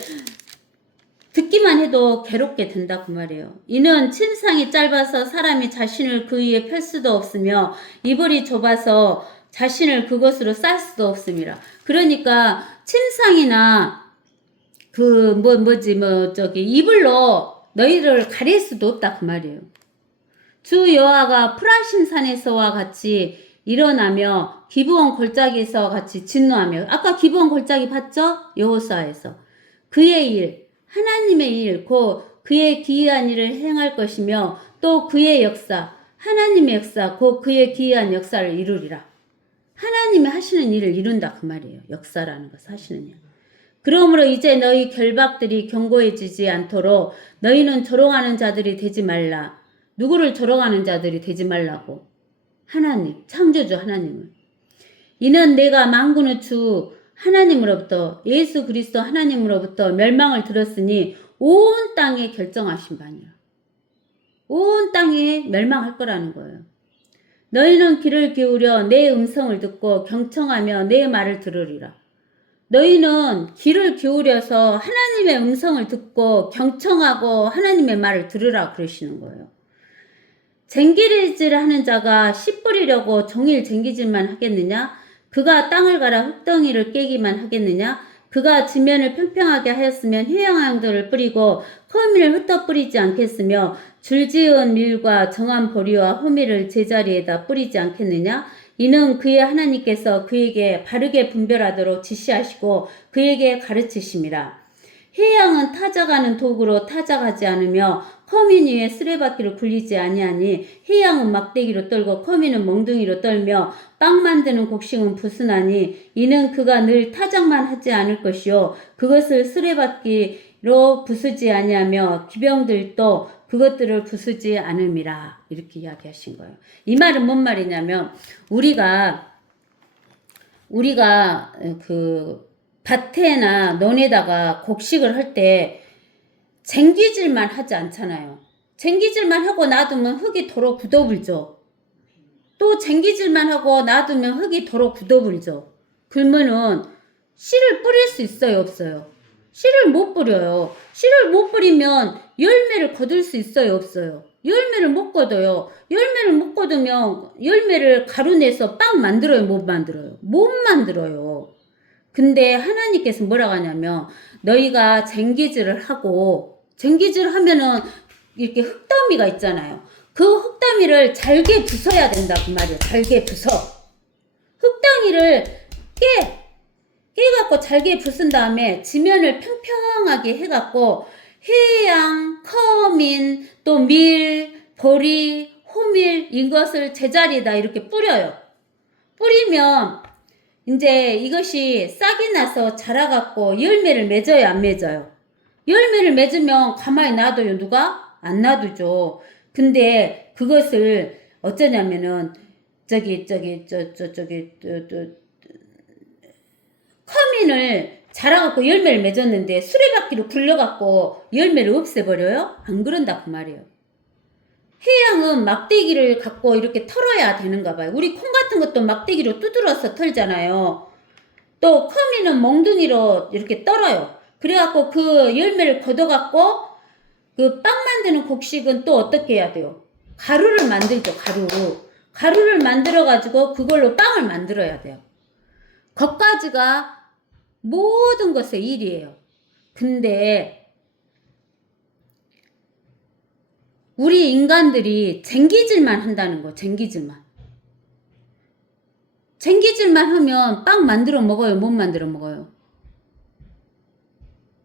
듣기만 해도 괴롭게 된다 그 말이에요. 이는 침상이 짧아서 사람이 자신을 그 위에 펼 수도 없으며 이불이 좁아서 자신을 그것으로 쌀 수도 없습니다. 그러니까 침상이나 이불로 너희를 가릴 수도 없다 그 말이에요. 주 여호와가 프라심 산에서와 같이 일어나며 기브온 골짜기에서 같이 진노하며 아까 기브온 골짜기 봤죠? 여호수아에서 그의 일 하나님의 일 곧 그의 기이한 일을 행할 것이며 또 그의 역사 하나님의 역사 곧 그의 기이한 역사를 이루리라. 하나님이 하시는 일을 이룬다 그 말이에요. 역사라는 것을 하시는 일. 그러므로 이제 너희 결박들이 견고해지지 않도록 너희는 조롱하는 자들이 되지 말라. 누구를 조롱하는 자들이 되지 말라고? 하나님, 창조주 하나님을. 이는 내가 만군의 주 하나님으로부터 예수 그리스도 하나님으로부터 멸망을 들었으니 온 땅에 결정하신 바니라. 온 땅에 멸망할 거라는 거예요. 너희는 귀를 기울여 내 음성을 듣고 경청하며 내 말을 들으리라. 너희는 귀를 기울여서 하나님의 음성을 듣고 경청하고 하나님의 말을 들으라 그러시는 거예요. 쟁기질을 하는 자가 씨 뿌리려고 종일 쟁기질만 하겠느냐? 그가 땅을 갈아 흙덩이를 깨기만 하겠느냐? 그가 지면을 평평하게 하였으면 휴양향들을 뿌리고 허미를 흩어 뿌리지 않겠으며 줄지은 밀과 정한 보리와 호미를 제자리에다 뿌리지 않겠느냐? 이는 그의 하나님께서 그에게 바르게 분별하도록 지시하시고 그에게 가르치심이라. 해양은 타작하는 도구로 타작하지 않으며 커민 위에 쓰레바퀴를 굴리지 아니하니 해양은 막대기로 떨고 커민은 멍둥이로 떨며 빵 만드는 곡식은 부순하니 이는 그가 늘 타작만 하지 않을 것이요 그것을 쓰레바퀴로 부수지 아니하며 기병들도 그것들을 부수지 않음이라. 이렇게 이야기하신 거예요. 이 말은 뭔 말이냐면 우리가 그 밭에나 논에다가 곡식을 할 때 쟁기질만 하지 않잖아요. 쟁기질만 하고 놔두면 흙이 도로 굳어불죠. 또 쟁기질만 하고 놔두면 흙이 도로 굳어불죠. 그러면은 씨를 뿌릴 수 있어요, 없어요? 씨를 못 뿌려요. 씨를 못 뿌리면 열매를 거둘 수 있어요, 없어요? 열매를 못 거둬요. 열매를 못 거두면 열매를 가루내서 빵 만들어요, 못 만들어요? 못 만들어요. 근데 하나님께서 뭐라고 하냐면 너희가 쟁기질을 하고 쟁기질 하면은 이렇게 흙더미가 있잖아요. 그 흙더미를 잘게 부숴야 된다 그 말이에요. 잘게 부숴. 흙덩이를 깨갖고 잘게 부순 다음에 지면을 평평하게 해갖고 해양, 커민, 또 밀, 보리, 호밀 이것을 제자리에다 이렇게 뿌려요. 뿌리면 이제 이것이 싹이 나서 자라갖고 열매를 맺어요, 안 맺어요? 열매를 맺으면 가만히 놔둬요, 누가? 안 놔두죠. 근데 그것을 어쩌냐면은 커민을 자라갖고 열매를 맺었는데 수레바퀴로 굴려갖고 열매를 없애버려요? 안 그런다 그 말이에요. 해양은 막대기를 갖고 이렇게 털어야 되는가 봐요. 우리 콩 같은 것도 막대기로 두드려서 털잖아요. 또 커미는 몽둥이로 이렇게 떨어요. 그래갖고 그 열매를 걷어갖고 그 빵 만드는 곡식은 또 어떻게 해야 돼요? 가루를 만들죠, 가루. 가루를 만들어가지고 그걸로 빵을 만들어야 돼요. 거까지가 모든 것의 일이에요. 근데 우리 인간들이 쟁기질만 한다는 거, 쟁기질만. 쟁기질만 하면 빵 만들어 먹어요, 못 만들어 먹어요?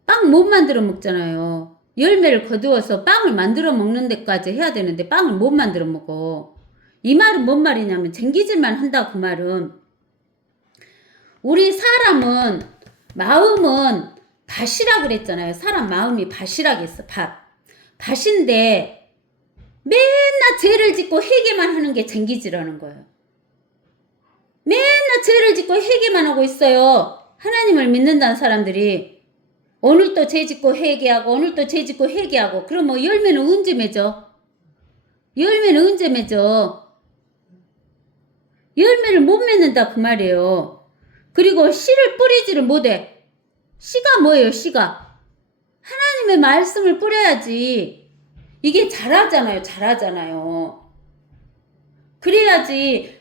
빵 못 만들어 먹잖아요. 열매를 거두어서 빵을 만들어 먹는 데까지 해야 되는데 빵을 못 만들어 먹어. 이 말은 뭔 말이냐면 쟁기질만 한다 그 말은 우리 사람은 마음은 밭이라 그랬잖아요. 사람 마음이 밭이라겠어. 밭인데 맨날 죄를 짓고 회개만 하는 게 쟁기질하는 거예요. 맨날 죄를 짓고 회개만 하고 있어요. 하나님을 믿는다는 사람들이 오늘 또 죄 짓고 회개하고 오늘 또 죄 짓고 회개하고 그럼 뭐 열매는 언제 맺어? 열매는 언제 맺어? 열매를 못 맺는다 그 말이에요. 그리고 씨를 뿌리지를 못해. 씨가 뭐예요, 씨가? 하나님의 말씀을 뿌려야지. 이게 자라잖아요. 그래야지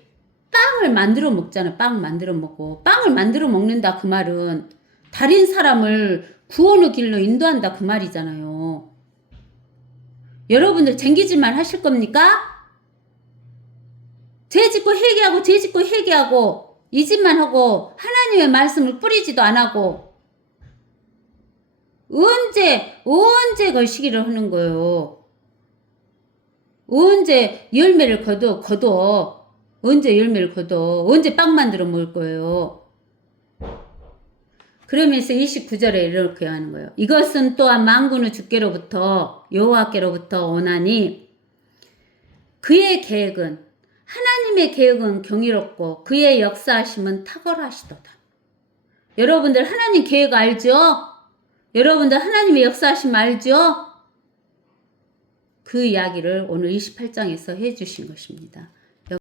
빵을 만들어 먹잖아. 빵 만들어 먹고. 빵을 만들어 먹는다 그 말은 다른 사람을 구원의 길로 인도한다 그 말이잖아요. 여러분들 쟁기질만 하실 겁니까? 죄 짓고 회개하고 죄 짓고 회개하고 이 짓만 하고 하나님의 말씀을 뿌리지도 안 하고 언제 걸시기를 하는 거예요? 언제 열매를 거둬? 언제 열매를 거둬? 언제 빵 만들어 먹을 거예요? 그러면서 29절에 이렇게 하는 거예요. 이것은 또한 만군의 주께로부터 여호와께로부터 오나니 그의 계획은 하나님의 계획은 경이롭고 그의 역사하심은 탁월하시도다. 여러분들 하나님 계획 알죠? 여러분들 하나님의 역사하심 알죠? 그 이야기를 오늘 28장에서 해주신 것입니다.